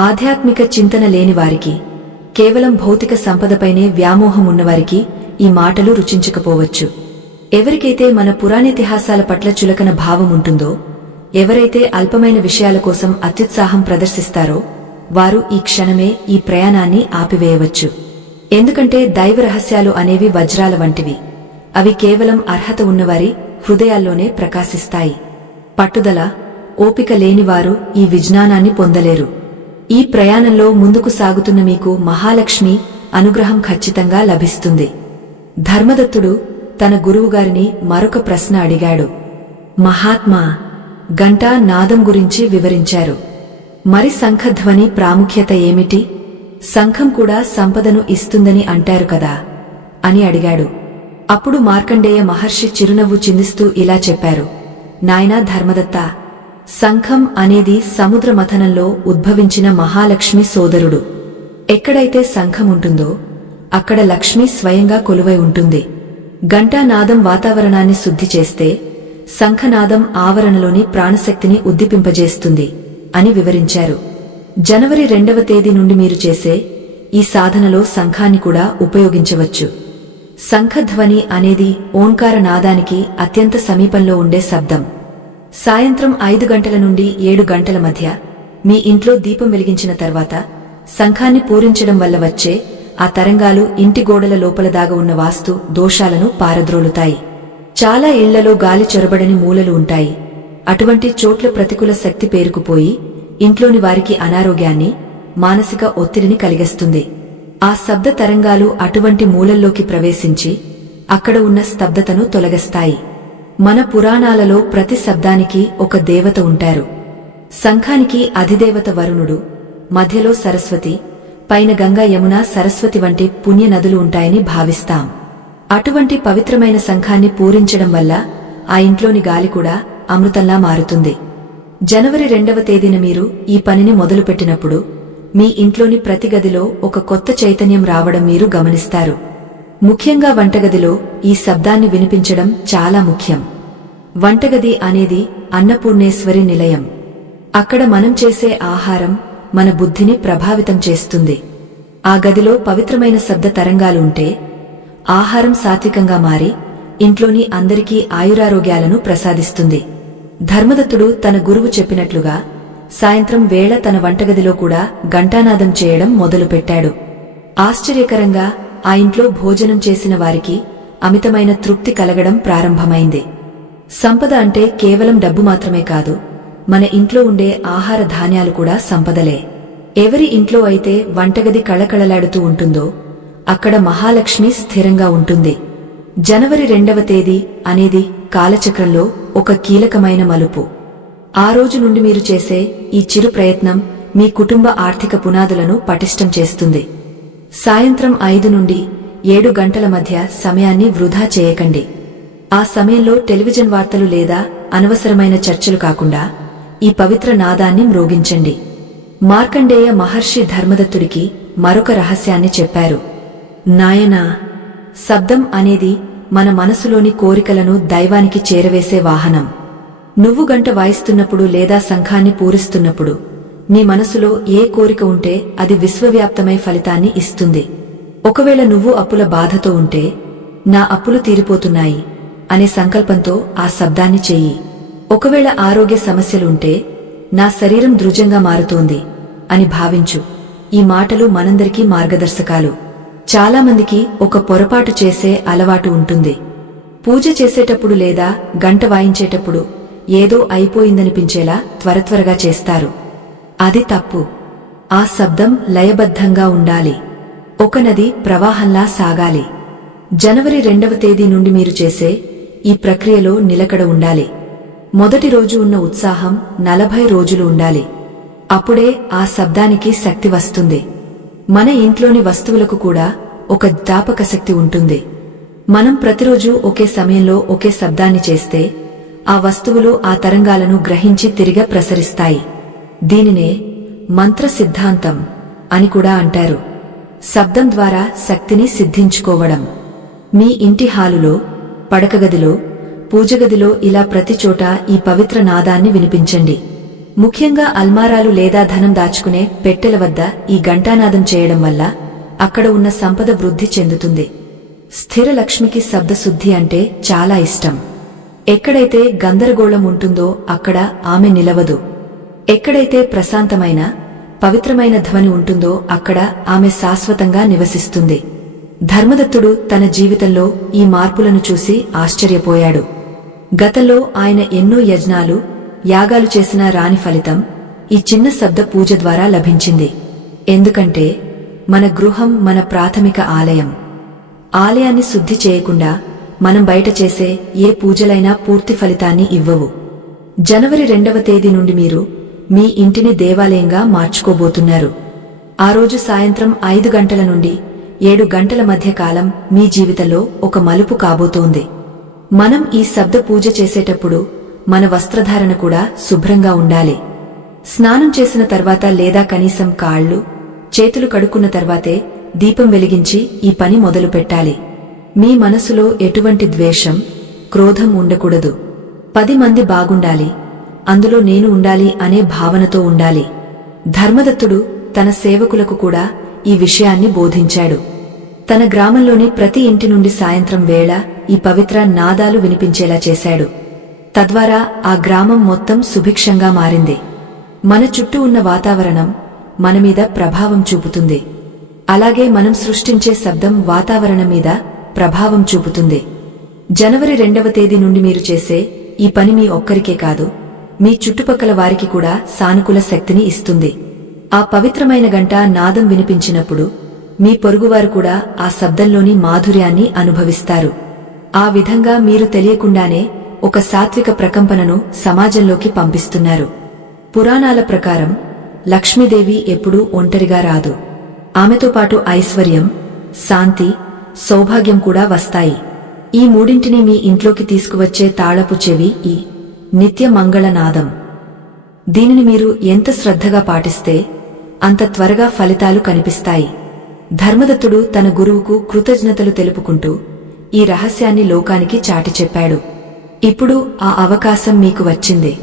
ఆధ్యాత్మిక చింతన లేనివారికి, కేవలం భౌతిక సంపదపైనే వ్యామోహం ఉన్నవారికి ఈ మాటలు రుచించకపోవచ్చు. ఎవరికైతే మన పురాణేతిహాసాల పట్ల చులకన భావం ఉంటుందో, ఎవరైతే అల్పమైన విషయాల కోసం అత్యుత్సాహం ప్రదర్శిస్తారో వారు ఈ క్షణమే ఈ ప్రయాణాన్ని ఆపివేయవచ్చు. ఎందుకంటే దైవ రహస్యాలు అనేవి వజ్రాల వంటివి. అవి కేవలం అర్హత ఉన్నవారి హృదయాల్లోనే ప్రకాశిస్తాయి. పట్టుదల, ఓపిక లేనివారు ఈ విజ్ఞానాన్ని పొందలేరు. ఈ ప్రయాణంలో ముందుకు సాగుతున్న మీకు మహాలక్ష్మి అనుగ్రహం ఖచ్చితంగా లభిస్తుంది. ధర్మదత్తుడు తన గురువుగారిని మరొక ప్రశ్న అడిగాడు. మహాత్మా, గంటా నాదం గురించి వివరించారు. మరి శంఖధ్వని ప్రాముఖ్యత ఏమిటి? శంఖం కూడా సంపదను ఇస్తుందని అంటారు కదా అని అడిగాడు. అప్పుడు మార్కండేయ మహర్షి చిరునవ్వు చిందిస్తూ ఇలా చెప్పారు. నాయనా ధర్మదత్త, శంఖం అనేది సముద్ర మథనంలో ఉద్భవించిన మహాలక్ష్మి సోదరుడు. ఎక్కడైతే శంఖం ఉంటుందో అక్కడ లక్ష్మి స్వయంగా కొలువై ఉంటుంది. గంటానాదం వాతావరణాన్ని శుద్ధి చేస్తే శంఖనాదం ఆవరణలోని ప్రాణశక్తిని ఉద్దీపింపజేస్తుంది అని వివరించారు. జనవరి 2వ తేదీ నుండి మీరు చేసే ఈ సాధనలో శంఖాన్ని కూడా ఉపయోగించవచ్చు. శంఖధ్వని అనేది ఓంకార నాదానికి అత్యంత సమీపంలో ఉండే శబ్దం. సాయంత్రం 5 గంటల నుండి 7 గంటల మధ్య మీ ఇంట్లో దీపం వెలిగించిన తర్వాత శంఖాన్ని పూరించడం వల్ల వచ్చే ఆ తరంగాలు ఇంటి గోడల లోపల దాగా ఉన్న వాస్తు దోషాలను పారద్రోలుతాయి. చాలా ఇళ్లలో గాలి చొరబడని మూలలు ఉంటాయి. అటువంటి చోట్ల ప్రతికూల శక్తి పేరుకుపోయి ఇంట్లోని వారికి అనారోగ్యాన్ని, మానసిక ఒత్తిడిని కలిగిస్తుంది. ఆ శబ్ద తరంగాలు అటువంటి మూలల్లోకి ప్రవేశించి అక్కడ ఉన్న స్తబ్దతను తొలగిస్తాయి. మన పురాణాలలో ప్రతి శబ్దానికి ఒక దేవత ఉంటారు. శంఖానికి అధిదేవత వరుణుడు, మధ్యలో సరస్వతి, పైన గంగా, యమున, సరస్వతి వంటి పుణ్య నదులు ఉంటాయని భావిస్తాం. అటువంటి పవిత్రమైన శంఖాన్ని పూరించడం వల్ల ఆ ఇంట్లోని గాలి కూడా అమృతంలా మారుతుంది. జనవరి 2వ తేదీన మీరు ఈ పనిని మొదలుపెట్టినప్పుడు మీ ఇంట్లోని ప్రతి గదిలో ఒక కొత్త చైతన్యం రావడం మీరు గమనిస్తారు. ముఖ్యంగా వంటగదిలో ఈ శబ్దాన్ని వినిపించడం చాలా ముఖ్యం. వంటగది అనేది అన్నపూర్ణేశ్వరి నిలయం. అక్కడ మనం చేసే ఆహారం మన బుద్ధిని ప్రభావితం చేస్తుంది. ఆ గదిలో పవిత్రమైన శబ్ద తరంగాలు ఉంటే ఆహారం సాత్వికంగా మారి ఇంట్లోని అందరికీ ఆయురారోగ్యాలను ప్రసాదిస్తుంది. ధర్మదత్తుడు తన గురువు చెప్పినట్లుగా సాయంత్రం వేళ తన వంటగదిలో కూడా ఘంటానాదం చేయడం మొదలుపెట్టాడు. ఆశ్చర్యకరంగా ఆ ఇంట్లో భోజనం చేసిన వారికి అమితమైన తృప్తి కలగడం ప్రారంభమైంది. సంపద అంటే కేవలం డబ్బు మాత్రమే కాదు, మన ఇంట్లో ఉండే ఆహార ధాన్యాలు కూడా సంపదలే. ఎవరి ఇంట్లో అయితే వంటగది కళకళలాడుతూ ఉంటుందో అక్కడ మహాలక్ష్మి స్థిరంగా ఉంటుంది. జనవరి 2వ తేదీ అనేది కాలచక్రంలో ఒక కీలకమైన మలుపు. ఆ రోజు నుండి మీరు చేసే ఈ చిరు ప్రయత్నం మీ కుటుంబ ఆర్థిక పునాదులను పటిష్టం చేస్తుంది. సాయంత్రం 5 నుండి 7 గంటల మధ్య సమయాన్ని వృధా చేయకండి. ఆ సమయంలో టెలివిజన్ వార్తలు లేదా అనవసరమైన చర్చలు కాకుండా ఈ పవిత్ర నాదాన్ని మ్రోగించండి. మార్కండేయ మహర్షి ధర్మదత్తుడికి మరొక రహస్యాన్ని చెప్పారు. నాయనా, శబ్దం అనేది మన మనసులోని కోరికలను దైవానికి చేరవేసే వాహనం. నువ్వు గంట వాయిస్తున్నప్పుడు లేదా శంఖాన్ని పూరిస్తున్నప్పుడు నీ మనసులో ఏ కోరిక ఉంటే అది విశ్వవ్యాప్తమై ఫలితాన్ని ఇస్తుంది. ఒకవేళ నువ్వు అప్పుల బాధతో ఉంటే నా అప్పులు తీరిపోతున్నాయి అనే సంకల్పంతో ఆ శబ్దాన్ని చెయ్యి. ఒకవేళ ఆరోగ్య సమస్యలుంటే నా శరీరం దృఢంగా మారుతోంది అని భావించు. ఈ మాటలు మనందరికీ మార్గదర్శకాలు. చాలామందికి ఒక పొరపాటు చేసే అలవాటు ఉంటుంది. పూజ చేసేటప్పుడు లేదా గంట వాయించేటప్పుడు ఏదో అయిపోయిందనిపించేలా త్వరత్వరగా చేస్తారు. అది తప్పు. ఆ శబ్దం లయబద్ధంగా ఉండాలి. ఒక నది ప్రవాహంలా సాగాలి. జనవరి 2వ తేదీ నుండి మీరు చేసే ఈ ప్రక్రియలో నిలకడ ఉండాలి. మొదటి రోజు ఉన్న ఉత్సాహం 40 రోజులు ఉండాలి. అప్పుడే ఆ శబ్దానికి శక్తి వస్తుంది. మన ఇంట్లోని వస్తువులకు కూడా ఒక జ్ఞాపక శక్తి ఉంటుంది. మనం ప్రతిరోజు ఒకే సమయంలో ఒకే శబ్దాన్ని చేస్తే ఆ వస్తువులు ఆ తరంగాలను గ్రహించి తిరిగి ప్రసరిస్తాయి. దీనినే మంత్ర సిద్ధాంతం అని కూడా అంటారు. శబ్దం ద్వారా శక్తిని సిద్ధించుకోవడం. మీ ఇంటి హాలులో, పడకగదిలో, పూజగదిలో ఇలా ప్రతి చోట ఈ పవిత్ర నాదాన్ని వినిపించండి. ముఖ్యంగా అల్మారాలు లేదా ధనం దాచుకునే పెట్టెల వద్ద ఈ ఘంటానాదం చేయడం వల్ల అక్కడ ఉన్న సంపద వృద్ధి చెందుతుంది. స్థిర లక్ష్మికి శబ్దశుద్ధి అంటే చాలా ఇష్టం. ఎక్కడైతే గందరగోళం ఉంటుందో అక్కడ ఆమె నిలవదు. ఎక్కడైతే ప్రశాంతమైన పవిత్రమైన ధ్వని ఉంటుందో అక్కడ ఆమె శాశ్వతంగా నివసిస్తుంది. ధర్మదత్తుడు తన జీవితంలో ఈ మార్పులను చూసి ఆశ్చర్యపోయాడు. గతంలో ఆయన ఎన్నో యజ్ఞాలు, యాగాలు చేసినా రాని ఫలితం ఈ చిన్న శబ్ద పూజ ద్వారా లభించింది. ఎందుకంటే మన గృహం మన ప్రాథమిక ఆలయం. ఆలయాన్ని శుద్ధి చేయకుండా మనం బయట చేసే ఏ పూజలైనా పూర్తి ఫలితాన్ని ఇవ్వవు. జనవరి 2వ తేదీ నుండి మీరు మీ ఇంటిని దేవాలయంగా మార్చుకోబోతున్నారు. ఆ రోజు సాయంత్రం 5 గంటల నుండి 7 గంటల మధ్య కాలం మీ జీవితంలో ఒక మలుపు కాబోతోంది. మనం ఈ శబ్ద పూజ చేసేటప్పుడు మన వస్త్రధారణ కూడా శుభ్రంగా ఉండాలి. స్నానం చేసిన తర్వాత లేదా కనీసం కాళ్ళు, చేతులు కడుక్కున్న తర్వాతే దీపం వెలిగించి ఈ పని మొదలు పెట్టాలి. మీ మనసులో ఎటువంటి ద్వేషం, క్రోధం ఉండకూడదు. 10 మంది బాగుండాలి, అందులో నేను ఉండాలి అనే భావనతో ఉండాలి. ధర్మదత్తుడు తన సేవకులకు కూడా ఈ విషయాన్ని బోధించాడు. తన గ్రామంలోని ప్రతి ఇంటి నుండి సాయంత్రం వేళ ఈ పవిత్ర నాదాలు వినిపించేలా చేశాడు. తద్వారా ఆ గ్రామం మొత్తం సుభిక్షంగా మారింది. మన చుట్టూ ఉన్న వాతావరణం మన మీద ప్రభావం చూపుతుంది. అలాగే మనం సృష్టించే శబ్దం వాతావరణం మీద ప్రభావం చూపుతుంది. జనవరి 2వ తేదీ నుండి మీరు చేసే ఈ పని మీ ఒక్కరికే కాదు, మీ చుట్టుపక్కల వారికి కూడా సానుకూల శక్తిని ఇస్తుంది. ఆ పవిత్రమైన గంట నాదం వినిపించినప్పుడు మీ పొరుగువారు కూడా ఆ శబ్దంలోని మాధుర్యాన్ని అనుభవిస్తారు. ఆ విధంగా మీరు తెలియకుండానే ఒక సాత్విక ప్రకంపనను సమాజంలోకి పంపిస్తున్నారు. పురాణాల ప్రకారం లక్ష్మీదేవి ఎప్పుడూ ఒంటరిగా రాదు. ఆమెతో పాటు ఐశ్వర్యం, శాంతి, సౌభాగ్యం కూడా వస్తాయి. ఈ మూడింటిని మీ ఇంట్లోకి తీసుకువచ్చే తాళపు చెవి ఈ నిత్య మంగళనాదం. దీనిని మీరు ఎంత శ్రద్ధగా పాటిస్తే అంత త్వరగా ఫలితాలు కనిపిస్తాయి. ధర్మదత్తుడు తన గురువుకు కృతజ్ఞతలు తెలుపుకుంటూ ఈ రహస్యాన్ని లోకానికి చాటి చెప్పాడు. ఇప్పుడు ఆ అవకాశం మీకు వచ్చింది.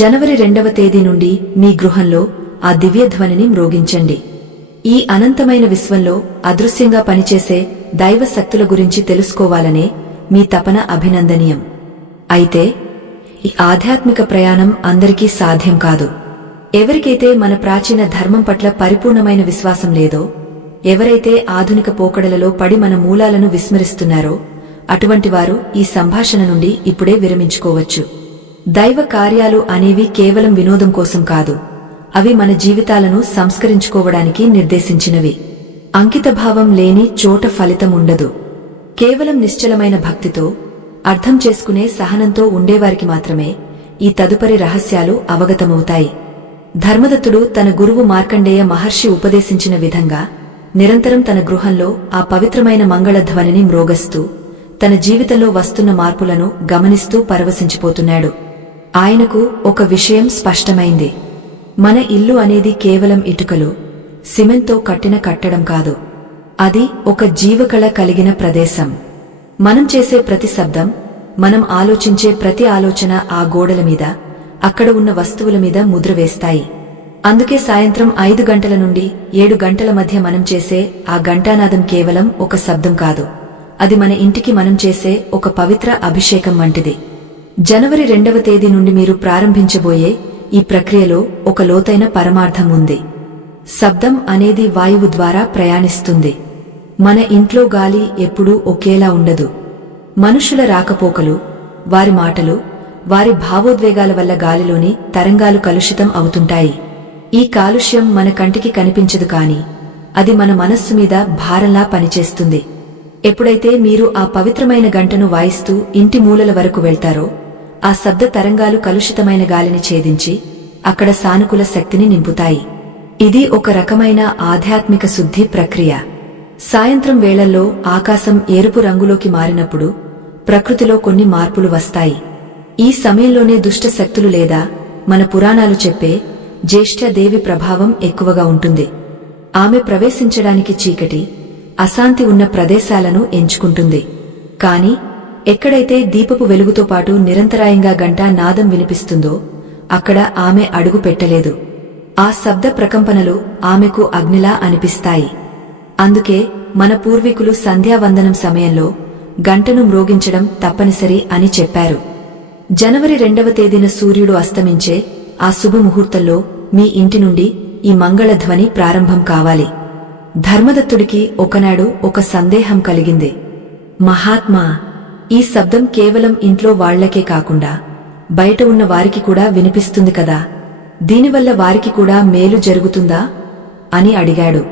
జనవరి 2వ తేదీ నుండి మీ గృహంలో ఆ దివ్యధ్వనిని మ్రోగించండి. ఈ అనంతమైన విశ్వంలో అదృశ్యంగా పనిచేసే దైవ శక్తుల గురించి తెలుసుకోవాలనే మీ తపన అభినందనీయం. అయితే ఈ ఆధ్యాత్మిక ప్రయాణం అందరికీ సాధ్యం కాదు. ఎవరికైతే మన ప్రాచీన ధర్మం పట్ల పరిపూర్ణమైన విశ్వాసం లేదో, ఎవరైతే ఆధునిక పోకడలలో పడి మన మూలాలను విస్మరిస్తున్నారో అటువంటి వారు ఈ సంభాషణ నుండి ఇప్పుడే విరమించుకోవచ్చు. దైవ కార్యాలు అనేవి కేవలం వినోదం కోసం కాదు, అవి మన జీవితాలను సంస్కరించుకోవడానికి నిర్దేశించినవి. అంకితభావం లేని చోట ఫలితం ఉండదు. కేవలం నిశ్చలమైన భక్తితో, అర్థం చేసుకునే సహనంతో ఉండేవారికి మాత్రమే ఈ తదుపరి రహస్యాలు అవగతమవుతాయి. ధర్మదత్తుడు తన గురువు మార్కండేయ మహర్షి ఉపదేశించిన విధంగా నిరంతరం తన గృహంలో ఆ పవిత్రమైన మంగళధ్వనిని మ్రోగస్తూ తన జీవితంలో వస్తున్న మార్పులను గమనిస్తూ పరవశించిపోతున్నాడు. ఆయనకు ఒక విషయం స్పష్టమైంది. మన ఇల్లు అనేది కేవలం ఇటుకలు, సిమెంట్తో కట్టిన కట్టడం కాదు. అది ఒక జీవకళ కలిగిన ప్రదేశం. మనం చేసే ప్రతి శబ్దం, మనం ఆలోచించే ప్రతి ఆలోచన ఆ గోడల మీద, అక్కడ ఉన్న వస్తువుల మీద ముద్ర వేస్తాయి. అందుకే సాయంత్రం 5 గంటల నుండి 7 గంటల మధ్య మనం చేసే ఆ ఘంటానాదం కేవలం ఒక శబ్దం కాదు. అది మన ఇంటికి మనం చేసే ఒక పవిత్ర అభిషేకం వంటిది. జనవరి 2వ తేదీ నుండి మీరు ప్రారంభించబోయే ఈ ప్రక్రియలో ఒక లోతైన పరమార్థం ఉంది. శబ్దం అనేది వాయువు ద్వారా ప్రయాణిస్తుంది. మన ఇంట్లో గాలి ఎప్పుడూ ఒకేలా ఉండదు. మనుషుల రాకపోకలు, వారి మాటలు, వారి భావోద్వేగాల వల్ల గాలిలోని తరంగాలు కలుషితం అవుతుంటాయి. ఈ కాలుష్యం మన కంటికి కనిపించదు, కాని అది మన మనస్సు మీద భారంలా పనిచేస్తుంది. ఎప్పుడైతే మీరు ఆ పవిత్రమైన గంటను వాయిస్తూ ఇంటి మూలల వరకు వెళ్తారో, ఆ శబ్ద తరంగాలు కలుషితమైన గాలిని ఛేదించి అక్కడ సానుకూల శక్తిని నింపుతాయి. ఇది ఒక రకమైన ఆధ్యాత్మిక శుద్ధి ప్రక్రియ. సాయంత్రం వేళల్లో ఆకాశం ఎరుపు రంగులోకి మారినప్పుడు ప్రకృతిలో కొన్ని మార్పులు వస్తాయి. ఈ సమయంలోనే దుష్ట శక్తులు లేదా మన పురాణాలు చెప్పే జ్యేష్ఠదేవి ప్రభావం ఎక్కువగా ఉంటుంది. ఆమె ప్రవేశించడానికి చీకటి, అశాంతి ఉన్న ప్రదేశాలను ఎంచుకుంటుంది. కాని ఎక్కడైతే దీపపు వెలుగుతో పాటు నిరంతరాయంగా గంటా నాదం వినిపిస్తుందో అక్కడ ఆమె అడుగు పెట్టలేదు. ఆ శబ్ద ప్రకంపనలు ఆమెకు అగ్నిలా అనిపిస్తాయి. అందుకే మన పూర్వీకులు సంధ్యావందనం సమయంలో గంటను మ్రోగించడం తప్పనిసరి అని చెప్పారు. జనవరి 2వ తేదీన సూర్యుడు అస్తమించే ఆ శుభముహూర్తంలో మీ ఇంటి నుండి ఈ మంగళధ్వని ప్రారంభం కావాలి. ధర్మదత్తుడికి ఒకనాడు ఒక సందేహం కలిగింది. మహాత్మా, ఈ శబ్దం కేవలం ఇంట్లో వాళ్లకే కాకుండా బయట ఉన్న వారికి కూడా వినిపిస్తుంది కదా, దీనివల్ల వారికి కూడా మేలు జరుగుతుందా అని అడిగాడు.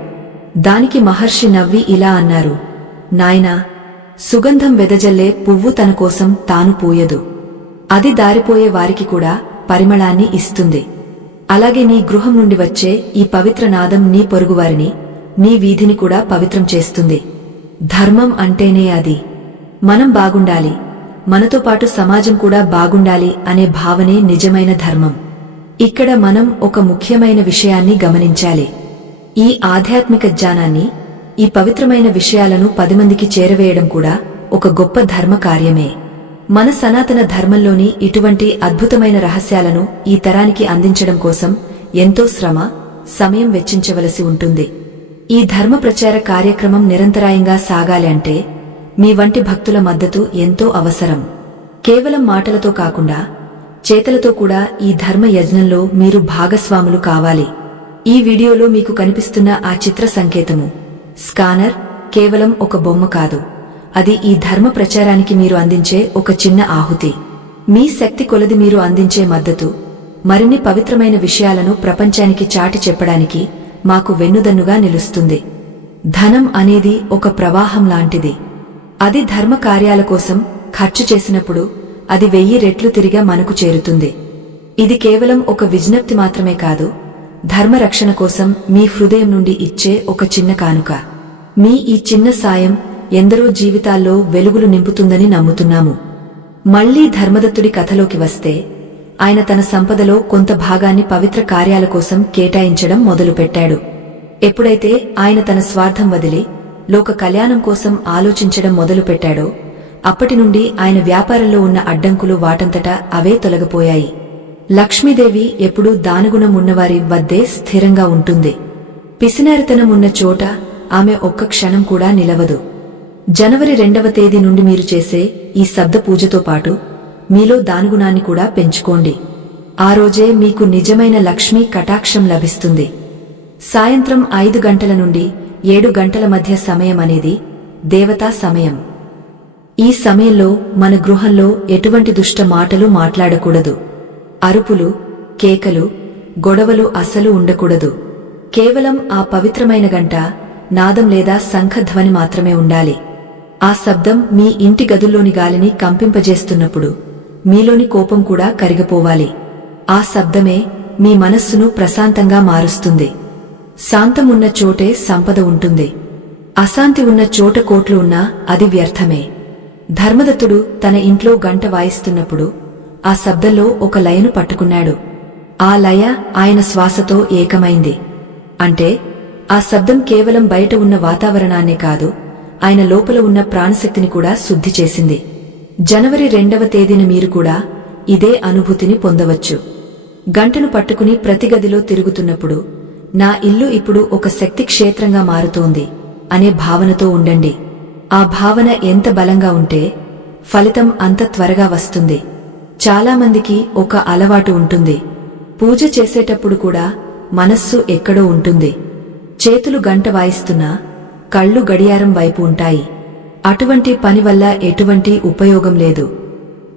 దానికి మహర్షి నవ్వి ఇలా అన్నారు, నాయనా, సుగంధం వెదజల్లే పువ్వు తన కోసం తాను పూయదు. అది దారిపోయే వారికి కూడా పరిమళాన్ని ఇస్తుంది. అలాగే నీ గృహం నుండి వచ్చే ఈ పవిత్ర నాదం నీ పొరుగువారిని, నీ వీధిని కూడా పవిత్రం చేస్తుంది. ధర్మం అంటేనే అది. మనం బాగుండాలి, మనతో పాటు సమాజం కూడా బాగుండాలి అనే భావనే నిజమైన ధర్మం. ఇక్కడ మనం ఒక ముఖ్యమైన విషయాన్ని గమనించాలి. ఈ ఆధ్యాత్మిక జ్ఞానాన్ని, ఈ పవిత్రమైన విషయాలను 10 మందికి చేరవేయడం కూడా ఒక గొప్ప ధర్మ కార్యమే. మన సనాతన ధర్మంలోని ఇటువంటి అద్భుతమైన రహస్యాలను ఈ తరానికి అందించడం కోసం ఎంతో శ్రమ, సమయం వెచ్చించవలసి ఉంటుంది. ఈ ధర్మ ప్రచార కార్యక్రమం నిరంతరాయంగా సాగాలి అంటే మీ వంటి భక్తుల మద్దతు ఎంతో అవసరం. కేవలం మాటలతో కాకుండా చేతలతో కూడా ఈ ధర్మ యజ్ఞంలో మీరు భాగస్వాములు కావాలి. ఈ వీడియోలో మీకు కనిపిస్తున్న ఆ చిత్ర సంకేతము, స్కానర్, కేవలం ఒక బొమ్మ కాదు. అది ఈ ధర్మ ప్రచారానికి మీరు అందించే ఒక చిన్న ఆహుతి. మీ శక్తి కొలది మీరు అందించే మద్దతు మరిన్ని పవిత్రమైన విషయాలను ప్రపంచానికి చాటి చెప్పడానికి మాకు వెన్నుదన్నుగా నిలుస్తుంది. ధనం అనేది ఒక ప్రవాహం లాంటిది. అది ధర్మ కార్యాల కోసం ఖర్చు చేసినప్పుడు అది 1000 రెట్లు తిరిగా మనకు చేరుతుంది. ఇది కేవలం ఒక విజ్ఞప్తి మాత్రమే కాదు, ధర్మ రక్షణ కోసం మీ హృదయం నుండి ఇచ్చే ఒక చిన్న కానుక. మీ ఈ చిన్న సాయం ఎందరో జీవితాల్లో వెలుగులు నింపుతుందని నమ్ముతున్నాము. మళ్లీ ధర్మదత్తుడి కథలోకి వస్తే, ఆయన తన సంపదలో కొంత భాగాన్ని పవిత్ర కార్యాల కోసం కేటాయించడం మొదలుపెట్టాడు. ఎప్పుడైతే ఆయన తన స్వార్థం వదిలి లోక కళ్యాణం కోసం ఆలోచించడం మొదలుపెట్టాడో అప్పటి నుండి ఆయన వ్యాపారంలో ఉన్న అడ్డంకులు వాటంతటా అవే తొలగిపోయాయి. లక్ష్మీదేవి ఎప్పుడూ దానగుణం ఉన్నవారి వద్దే స్థిరంగా ఉంటుంది. పిసినారితనం ఉన్న చోట ఆమె ఒక్క క్షణం కూడా నిలవదు. జనవరి 2వ తేదీ నుండి మీరు చేసే ఈ శబ్ద పూజతో పాటు మీలో దానగుణాన్ని కూడా పెంచుకోండి. ఆ రోజే మీకు నిజమైన లక్ష్మీ కటాక్షం లభిస్తుంది. సాయంత్రం 5 గంటల నుండి 7 గంటల మధ్య సమయం అనేది దేవతా సమయం. ఈ సమయంలో మన గృహంలో ఎటువంటి దుష్ట మాటలు మాట్లాడకూడదు. అరుపులు, కేకలు, గొడవలు అస్సలు ఉండకూడదు. కేవలం ఆ పవిత్రమైన గంట నాదం లేదా శంఖధ్వని మాత్రమే ఉండాలి. ఆ శబ్దం మీ ఇంటి గదుల్లోని గాలిని కంపింపజేస్తున్నప్పుడు మీలోని కోపం కూడా కరిగిపోవాలి. ఆ శబ్దమే మీ మనస్సును ప్రశాంతంగా మారుస్తుంది. శాంతమున్న చోటే సంపద ఉంటుంది. అశాంతి ఉన్న చోట కోట్లు ఉన్నా అది వ్యర్థమే. ధర్మదత్తుడు తన ఇంట్లో గంట వాయిస్తున్నప్పుడు ఆ శబ్దంలో ఒక లయను పట్టుకున్నాడు. ఆ లయ ఆయన శ్వాసతో ఏకమైంది. అంటే ఆ శబ్దం కేవలం బయట ఉన్న వాతావరణాన్నే కాదు, ఆయన లోపల ఉన్న ప్రాణశక్తిని కూడా శుద్ధి చేసింది. జనవరి 2వ తేదీన మీరు కూడా ఇదే అనుభూతిని పొందవచ్చు. గంటను పట్టుకుని ప్రతి గదిలో తిరుగుతున్నప్పుడు నా ఇల్లు ఇప్పుడు ఒక శక్తి క్షేత్రంగా మారుతోంది అనే భావనతో ఉండండి. ఆ భావన ఎంత బలంగా ఉంటే ఫలితం అంత త్వరగా వస్తుంది. చాలామందికి ఒక అలవాటు ఉంటుంది. పూజ చేసేటప్పుడు కూడా మనస్సు ఎక్కడో ఉంటుంది. చేతులు గంట వాయిస్తున్నా కళ్ళు గడియారం వైపు ఉంటాయి. అటువంటి పని వల్ల ఎటువంటి ఉపయోగం లేదు.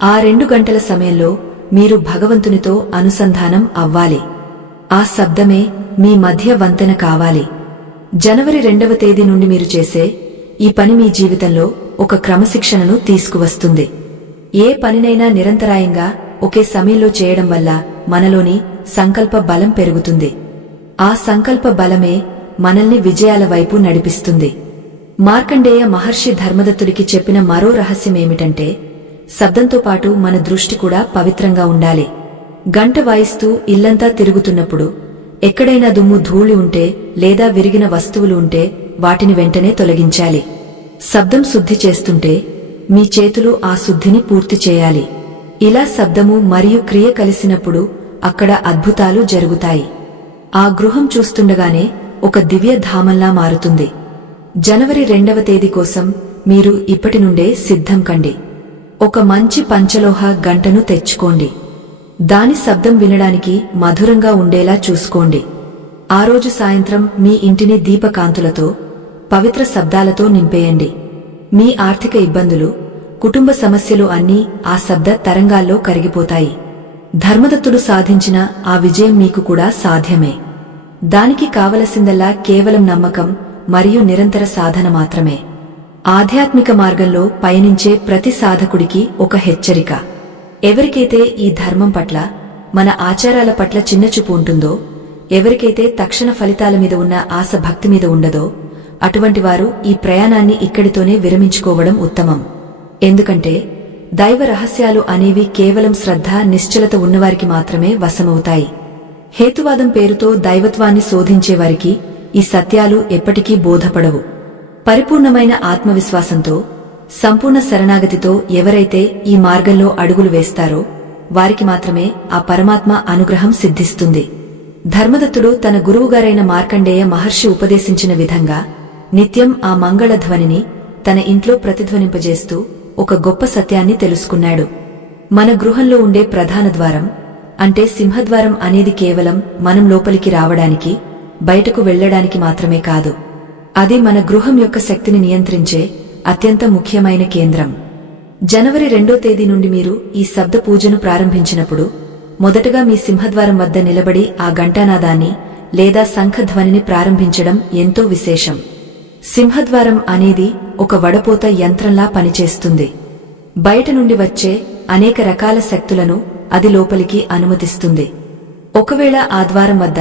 ఆ 2 గంటల సమయంలో మీరు భగవంతునితో అనుసంధానం అవ్వాలి. ఆ శబ్దమే మీ మధ్య వంతెన కావాలి. జనవరి 2వ తేదీ నుండి మీరు చేసే ఈ పని మీ జీవితంలో ఒక క్రమశిక్షణను తీసుకువస్తుంది. ఏ పనినైనా నిరంతరాయంగా ఒకే సమయంలో చేయడం వల్ల మనలోని సంకల్ప బలం పెరుగుతుంది. ఆ సంకల్ప బలమే మనల్ని విజయాల వైపు నడిపిస్తుంది. మార్కండేయ మహర్షి ధర్మదత్తుడికి చెప్పిన మరో రహస్యమేమిటంటే శబ్దంతో పాటు మన దృష్టి కూడా పవిత్రంగా ఉండాలి. గంట వాయిస్తూ ఇల్లంతా తిరుగుతున్నప్పుడు ఎక్కడైనా దుమ్ము ధూళి ఉంటే లేదా విరిగిన వస్తువులు ఉంటే వాటిని వెంటనే తొలగించాలి. శబ్దం శుద్ధి చేస్తుంటే మీ చేతులు ఆ శుద్ధిని పూర్తి చేయాలి. ఇలా శబ్దము మరియు క్రియ కలిసినప్పుడు అక్కడ అద్భుతాలు జరుగుతాయి. ఆ గృహం చూస్తుండగానే ఒక దివ్య ధామంలా మారుతుంది. జనవరి 2వ తేదీ కోసం మీరు ఇప్పటి నుండే సిద్ధం కండి. ఒక మంచి పంచలోహ గంటను తెచ్చుకోండి. దాని శబ్దం వినడానికి మధురంగా ఉండేలా చూసుకోండి. ఆ రోజు సాయంత్రం మీ ఇంటిని దీపకాంతులతో పవిత్ర శబ్దాలతో నింపేయండి. మీ ఆర్థిక ఇబ్బందులు, కుటుంబ సమస్యలు అన్నీ ఆ శబ్ద తరంగాల్లో కరిగిపోతాయి. ధర్మదత్తుడు సాధించిన ఆ విజయం మీకు కూడా సాధ్యమే. దానికి కావలసిందల్లా కేవలం నమ్మకం మరియు నిరంతర సాధన మాత్రమే. ఆధ్యాత్మిక మార్గంలో పయనించే ప్రతి సాధకుడికి ఒక హెచ్చరిక. ఎవరికైతే ఈ ధర్మం పట్ల, మన ఆచారాల పట్ల చిన్నచూపు ఉంటుందో, ఎవరికైతే తక్షణ ఫలితాల మీద ఉన్న ఆశ భక్తి మీద ఉండదో అటువంటి వారు ఈ ప్రయాణాన్ని ఇక్కడితోనే విరమించుకోవడం ఉత్తమం. ఎందుకంటే దైవ రహస్యాలు అనేవి కేవలం శ్రద్ధ, నిశ్చలత ఉన్నవారికి మాత్రమే వశమవుతాయి. హేతువాదం పేరుతో దైవత్వాన్ని శోధించేవారికి ఈ సత్యాలు ఎప్పటికీ బోధపడవు. పరిపూర్ణమైన ఆత్మవిశ్వాసంతో, సంపూర్ణ శరణాగతితో ఎవరైతే ఈ మార్గంలో అడుగులు వేస్తారో వారికి మాత్రమే ఆ పరమాత్మ అనుగ్రహం సిద్ధిస్తుంది. ధర్మదత్తుడు తన గురువుగారైన మార్కండేయ మహర్షి ఉపదేశించిన విధంగా నిత్యం ఆ మంగళ ధ్వనిని తన ఇంట్లో ప్రతిధ్వనింపజేస్తూ ఒక గొప్ప సత్యాన్ని తెలుసుకున్నాడు. మన గృహంలో ఉండే ప్రధాన ద్వారం అంటే సింహద్వారం అనేది కేవలం మనం లోపలికి రావడానికి, బయటకు వెళ్లడానికి మాత్రమే కాదు. అది మన గృహం యొక్క శక్తిని నియంత్రించే అత్యంత ముఖ్యమైన కేంద్రం. జనవరి 2వ తేదీ నుండి మీరు ఈ శబ్ద పూజను ప్రారంభించినప్పుడు మొదటగా మీ సింహద్వారం వద్ద నిలబడి ఆ ఘంటానాదాన్ని లేదా శంఖధ్వనిని ప్రారంభించడం ఎంతో విశేషం. సింహద్వారం అనేది ఒక వడపోత యంత్రంలా పనిచేస్తుంది. బయట నుండి వచ్చే అనేక రకాల శక్తులను అది లోపలికి అనుమతిస్తుంది. ఒకవేళ ఆ ద్వారం వద్ద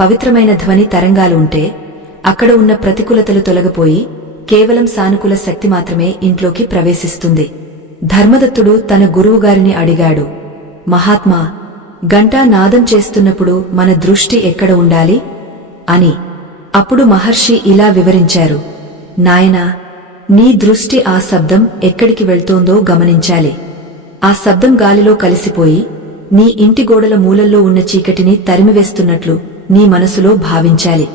పవిత్రమైన ధ్వని తరంగాలు ఉంటే అక్కడ ఉన్న ప్రతికూలతలు తొలగిపోయి కేవలం సానుకూల శక్తి మాత్రమే ఇంట్లోకి ప్రవేశిస్తుంది. ధర్మదత్తుడు తన గురువుగారిని అడిగాడు, మహాత్మా, గంటా నాదం చేస్తున్నప్పుడు మన దృష్టి ఎక్కడ ఉండాలి అని. అప్పుడు మహర్షి ఇలా వివరించారు, నాయనా, నీ దృష్టి ఆ శబ్దం ఎక్కడికి వెళ్తోందో గమనించాలి. ఆ శబ్దం గాలిలో కలిసిపోయి నీ ఇంటి గోడల మూలల్లో ఉన్న చీకటిని తరిమివేస్తున్నట్లు నీ మనసులో భావించాలి.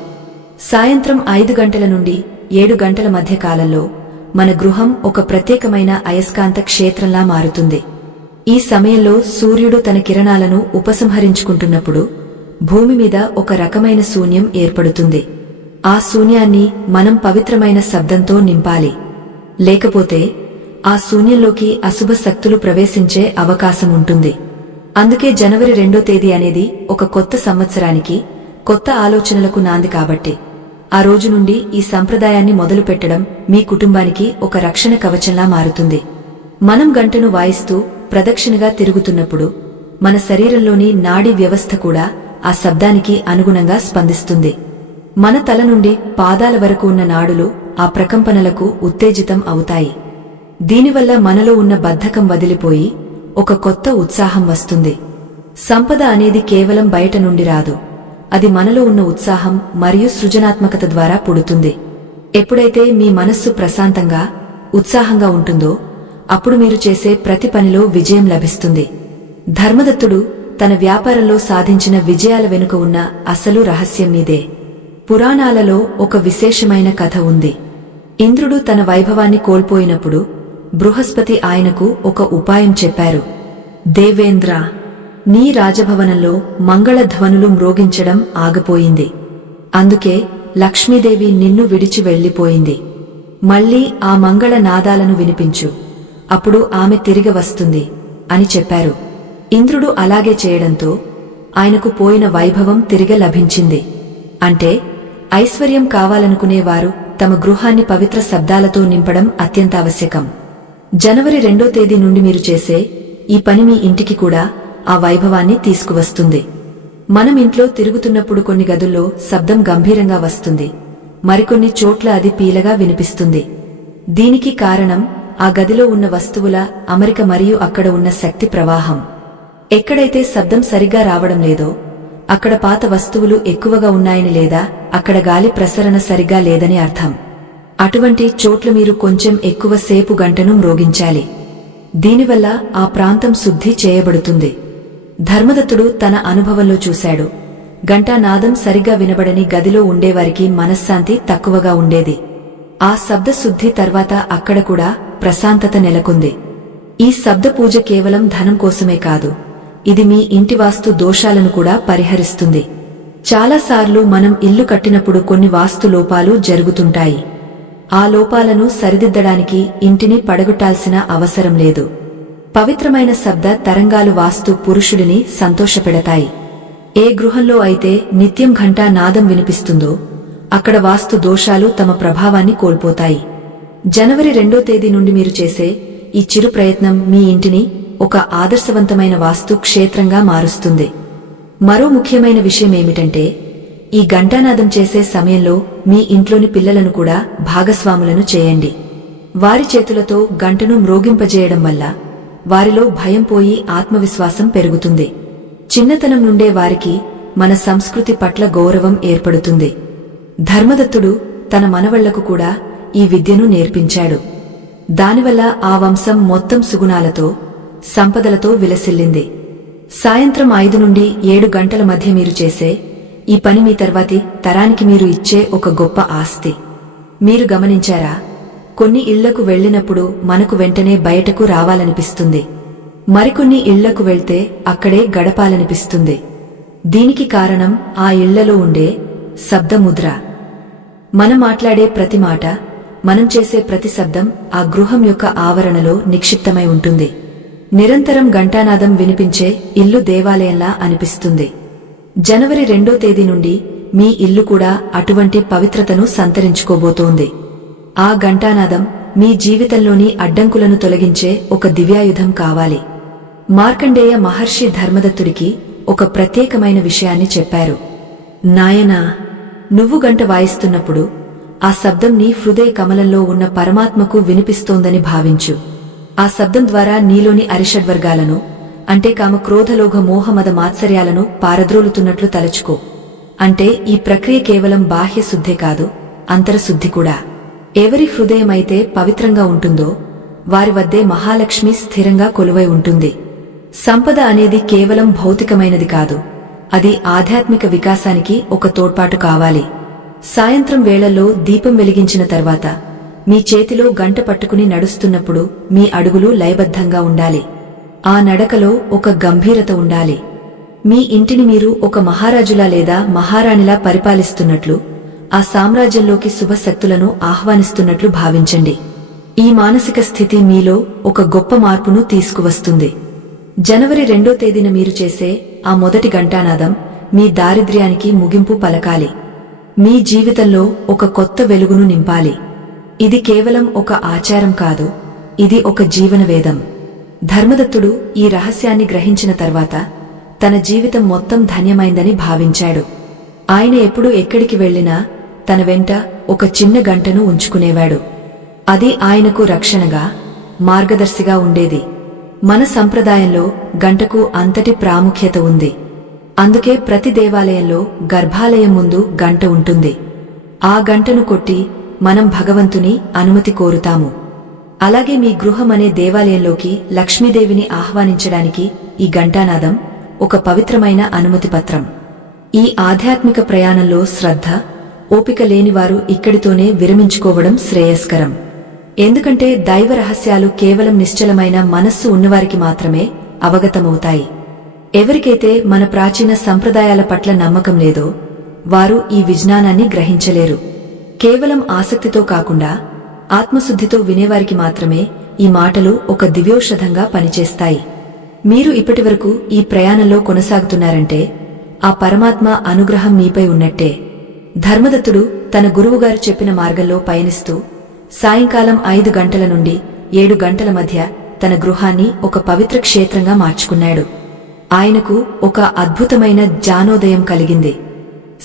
సాయంత్రం 5 గంటల నుండి 7 గంటల మధ్య కాలంలో మన గృహం ఒక ప్రత్యేకమైన అయస్కాంత క్షేత్రంలా మారుతుంది. ఈ సమయంలో సూర్యుడు తన కిరణాలను ఉపసంహరించుకుంటున్నప్పుడు భూమి మీద ఒక రకమైన శూన్యం ఏర్పడుతుంది. ఆ శూన్యాన్ని మనం పవిత్రమైన శబ్దంతో నింపాలి. లేకపోతే ఆ శూన్యంలోకి అశుభ శక్తులు ప్రవేశించే అవకాశం ఉంటుంది. అందుకే జనవరి 2వ తేదీ అనేది ఒక కొత్త సంవత్సరానికి, కొత్త ఆలోచనలకు నాంది కాబట్టి ఆ రోజు నుండి ఈ సంప్రదాయాన్ని మొదలుపెట్టడం మీ కుటుంబానికి ఒక రక్షణ కవచంలా మారుతుంది. మనం గంటను వాయిస్తూ ప్రదక్షిణగా తిరుగుతున్నప్పుడు మన శరీరంలోని నాడీ వ్యవస్థ కూడా ఆ శబ్దానికి అనుగుణంగా స్పందిస్తుంది. మన తల నుండి పాదాల వరకు ఉన్న నాడులు ఆ ప్రకంపనలకు ఉత్తేజితం అవుతాయి. దీనివల్ల మనలో ఉన్న బద్ధకం వదిలిపోయి ఒక కొత్త ఉత్సాహం వస్తుంది. సంపద అనేది కేవలం బయట నుండి రాదు, అది మనలో ఉన్న ఉత్సాహం మరియు సృజనాత్మకత ద్వారా పుడుతుంది. ఎప్పుడైతే మీ మనస్సు ప్రశాంతంగా, ఉత్సాహంగా ఉంటుందో అప్పుడు మీరు చేసే ప్రతి పనిలో విజయం లభిస్తుంది. ధర్మదత్తుడు తన వ్యాపారంలో సాధించిన విజయాల వెనుక ఉన్న అసలు రహస్యం మీదే. పురాణాలలో ఒక విశేషమైన కథ ఉంది. ఇంద్రుడు తన వైభవాన్ని కోల్పోయినప్పుడు బృహస్పతి ఆయనకు ఒక ఉపాయం చెప్పారు. దేవేంద్ర, నీ రాజభవనంలో మంగళధ్వనులు మ్రోగించడం ఆగిపోయింది. అందుకే లక్ష్మీదేవి నిన్ను విడిచి వెళ్లిపోయింది. మళ్లీ ఆ మంగళ నాదాలను వినిపించు, అప్పుడు ఆమె తిరిగి వస్తుంది అని చెప్పారు. ఇంద్రుడు అలాగే చేయడంతో ఆయనకు పోయిన వైభవం తిరిగి లభించింది. అంటే ఐశ్వర్యం కావాలనుకునేవారు తమ గృహాన్ని పవిత్ర శబ్దాలతో నింపడం అత్యంతావశ్యకం. జనవరి 2వ తేదీ నుండి మీరు చేసే ఈ పని మీ ఇంటికి కూడా ఆ వైభవాన్ని తీసుకువస్తుంది. మనం ఇంట్లో తిరుగుతున్నప్పుడు కొన్ని గదుల్లో శబ్దం గంభీరంగా వస్తుంది, మరికొన్ని చోట్ల అది పీలగా వినిపిస్తుంది. దీనికి కారణం ఆ గదిలో ఉన్న వస్తువుల అమరిక మరియు అక్కడ ఉన్న శక్తి ప్రవాహం. ఎక్కడైతే శబ్దం సరిగ్గా రావడం లేదో అక్కడ పాత వస్తువులు ఎక్కువగా ఉన్నాయని లేదా అక్కడ గాలి ప్రసరణ సరిగ్గా లేదని అర్థం. అటువంటి చోట్ల మీరు కొంచెం ఎక్కువ సేపు గంటను మ్రోగించాలి. దీనివల్ల ఆ ప్రాంతం శుద్ధి చేయబడుతుంది. ధర్మదత్తుడు తన అనుభవంలో చూశాడు. గంటానాదం సరిగ్గా వినబడని గదిలో ఉండేవారికి మనశ్శాంతి తక్కువగా ఉండేది. ఆ శబ్ద శుద్ధి తర్వాత అక్కడ కూడా ప్రశాంతత నెలకొంది. ఈ శబ్ద పూజ కేవలం ధనం కోసమే కాదు, ఇది మీ ఇంటి వాస్తు దోషాలను కూడా పరిహరిస్తుంది. చాలాసార్లు మనం ఇల్లు కట్టినప్పుడు కొన్ని వాస్తు లోపాలు జరుగుతుంటాయి. ఆ లోపాలను సరిదిద్దడానికి ఇంటిని పడగొట్టాల్సిన అవసరం లేదు. పవిత్రమైన శబ్ద తరంగాలు వాస్తు పురుషుడిని సంతోషపెడతాయి. ఏ గృహంలో అయితే నిత్యం ఘంటా నాదం వినిపిస్తుందో అక్కడ వాస్తు దోషాలు తమ ప్రభావాన్ని కోల్పోతాయి. జనవరి 2వ తేదీ నుండి మీరు చేసే ఈ చిరు ప్రయత్నం మీ ఇంటిని ఒక ఆదర్శవంతమైన వాస్తు క్షేత్రంగా మారుస్తుంది. మరో ముఖ్యమైన విషయమేమిటంటే ఈ ఘంటానాదం చేసే సమయంలో మీ ఇంట్లోని పిల్లలను కూడా భాగస్వాములను చేయండి. వారి చేతులతో గంటను మ్రోగింపజేయడం వల్ల వారిలో భయం పోయి ఆత్మవిశ్వాసం పెరుగుతుంది. చిన్నతనం నుండే వారికి మన సంస్కృతి పట్ల గౌరవం ఏర్పడుతుంది. ధర్మదత్తుడు తన మనవళ్లకు కూడా ఈ విద్యను నేర్పించాడు. దానివల్ల ఆ వంశం మొత్తం సుగుణాలతో, సంపదలతో విలసిల్లింది. సాయంత్రం 5 నుండి 7 గంటల మధ్య మీరు చేసే ఈ పని మీ తర్వాతి తరానికి మీరు ఇచ్చే ఒక గొప్ప ఆస్తి. మీరు గమనించారా, కొన్ని ఇళ్లకు వెళ్లినప్పుడు మనకు వెంటనే బయటకు రావాలనిపిస్తుంది, మరికొన్ని ఇళ్లకు వెళ్తే అక్కడే గడపాలనిపిస్తుంది. దీనికి కారణం ఆ ఇళ్లలో ఉండే శబ్దముద్ర. మనం మాట్లాడే ప్రతి మాట, మనం చేసే ప్రతి శబ్దం ఆ గృహం యొక్క ఆవరణలో నిక్షిప్తమై ఉంటుంది. నిరంతరం ఘంటానాదం వినిపించే ఇల్లు దేవాలయంలా అనిపిస్తుంది. జనవరి 2వ తేదీ నుండి మీ ఇల్లు కూడా అటువంటి పవిత్రతను సంతరించుకోబోతోంది. ఆ ఘంటానాదం మీ జీవితంలోని అడ్డంకులను తొలగించే ఒక దివ్యాయుధం కావాలి. మార్కండేయ మహర్షి ధర్మదత్తుడికి ఒక ప్రత్యేకమైన విషయాన్ని చెప్పారు. నాయనా, నువ్వు గంట వాయిస్తున్నప్పుడు ఆ శబ్దం నీ హృదయ కమలంలో ఉన్న పరమాత్మకు వినిపిస్తోందని భావించు. ఆ శబ్దం ద్వారా నీలోని అరిషడ్వర్గాలను, అంటే కామ క్రోధలోఘ మోహమద మాత్సర్యాలను పారద్రోలుతున్నట్లు తలచుకో. అంటే ఈ ప్రక్రియ కేవలం బాహ్య శుద్ధే కాదు, అంతరశుద్ధి కూడా. ఎవరి హృదయమైతే పవిత్రంగా ఉంటుందో వారి వద్దే మహాలక్ష్మి స్థిరంగా కొలువై ఉంటుంది. సంపద అనేది కేవలం భౌతికమైనది కాదు, అది ఆధ్యాత్మిక వికాసానికి ఒక తోడ్పాటు కావాలి. సాయంత్రం వేళల్లో దీపం వెలిగించిన తర్వాత మీ చేతిలో గంట పట్టుకుని నడుస్తున్నప్పుడు మీ అడుగులు లయబద్ధంగా ఉండాలి. ఆ నడకలో ఒక గంభీరత ఉండాలి. మీ ఇంటిని మీరు ఒక మహారాజులా లేదా మహారాణిలా పరిపాలిస్తున్నట్లు, ఆ సామ్రాజ్యంలోకి శుభశక్తులను ఆహ్వానిస్తున్నట్లు భావించండి. ఈ మానసిక స్థితి మీలో ఒక గొప్ప మార్పును తీసుకువస్తుంది. జనవరి 2వ తేదీన మీరు చేసే ఆ మొదటి ఘంటానాదం మీ దారిద్ర్యానికి ముగింపు పలకాలి. మీ జీవితంలో ఒక కొత్త వెలుగును నింపాలి. ఇది కేవలం ఒక ఆచారం కాదు, ఇది ఒక జీవనవేదం. ధర్మదత్తుడు ఈ రహస్యాన్ని గ్రహించిన తర్వాత తన జీవితం మొత్తం ధన్యమైందని భావించాడు. ఆయన ఎప్పుడు ఎక్కడికి వెళ్లినా తన వెంట ఒక చిన్న గంటను ఉంచుకునేవాడు. అది ఆయనకు రక్షణగా, మార్గదర్శిగా ఉండేది. మన సంప్రదాయంలో గంటకు అంతటి ప్రాముఖ్యత ఉంది. అందుకే ప్రతి దేవాలయంలో గర్భాలయం ముందు గంట ఉంటుంది. ఆ గంటను కొట్టి మనం భగవంతుని అనుమతి కోరుతాము. అలాగే మీ గృహమనే దేవాలయంలోకి లక్ష్మీదేవిని ఆహ్వానించడానికి ఈ ఘంటానాదం ఒక పవిత్రమైన అనుమతి పత్రం. ఈ ఆధ్యాత్మిక ప్రయాణంలో శ్రద్ధ, ఓపిక లేనివారు ఇక్కడితోనే విరమించుకోవడం శ్రేయస్కరం. ఎందుకంటే దైవ రహస్యాలు కేవలం నిశ్చలమైన మనస్సు ఉన్నవారికి మాత్రమే అవగతమవుతాయి. ఎవరికైతే మన ప్రాచీన సంప్రదాయాల పట్ల నమ్మకం లేదో వారు ఈ విజ్ఞానాన్ని గ్రహించలేరు. కేవలం ఆసక్తితో కాకుండా ఆత్మశుద్ధితో వినేవారికి మాత్రమే ఈ మాటలు ఒక దివ్యౌషధంగా పనిచేస్తాయి. మీరు ఇప్పటివరకు ఈ ప్రయాణంలో కొనసాగుతున్నారంటే ఆ పరమాత్మ అనుగ్రహం మీపై ఉన్నట్టే. ధర్మదత్తుడు తన గురువుగారు చెప్పిన మార్గంలో పయనిస్తూ సాయంకాలం 5 గంటల నుండి 7 గంటల మధ్య తన గృహాన్ని ఒక పవిత్ర క్షేత్రంగా మార్చుకున్నాడు. ఆయనకు ఒక అద్భుతమైన జ్ఞానోదయం కలిగింది.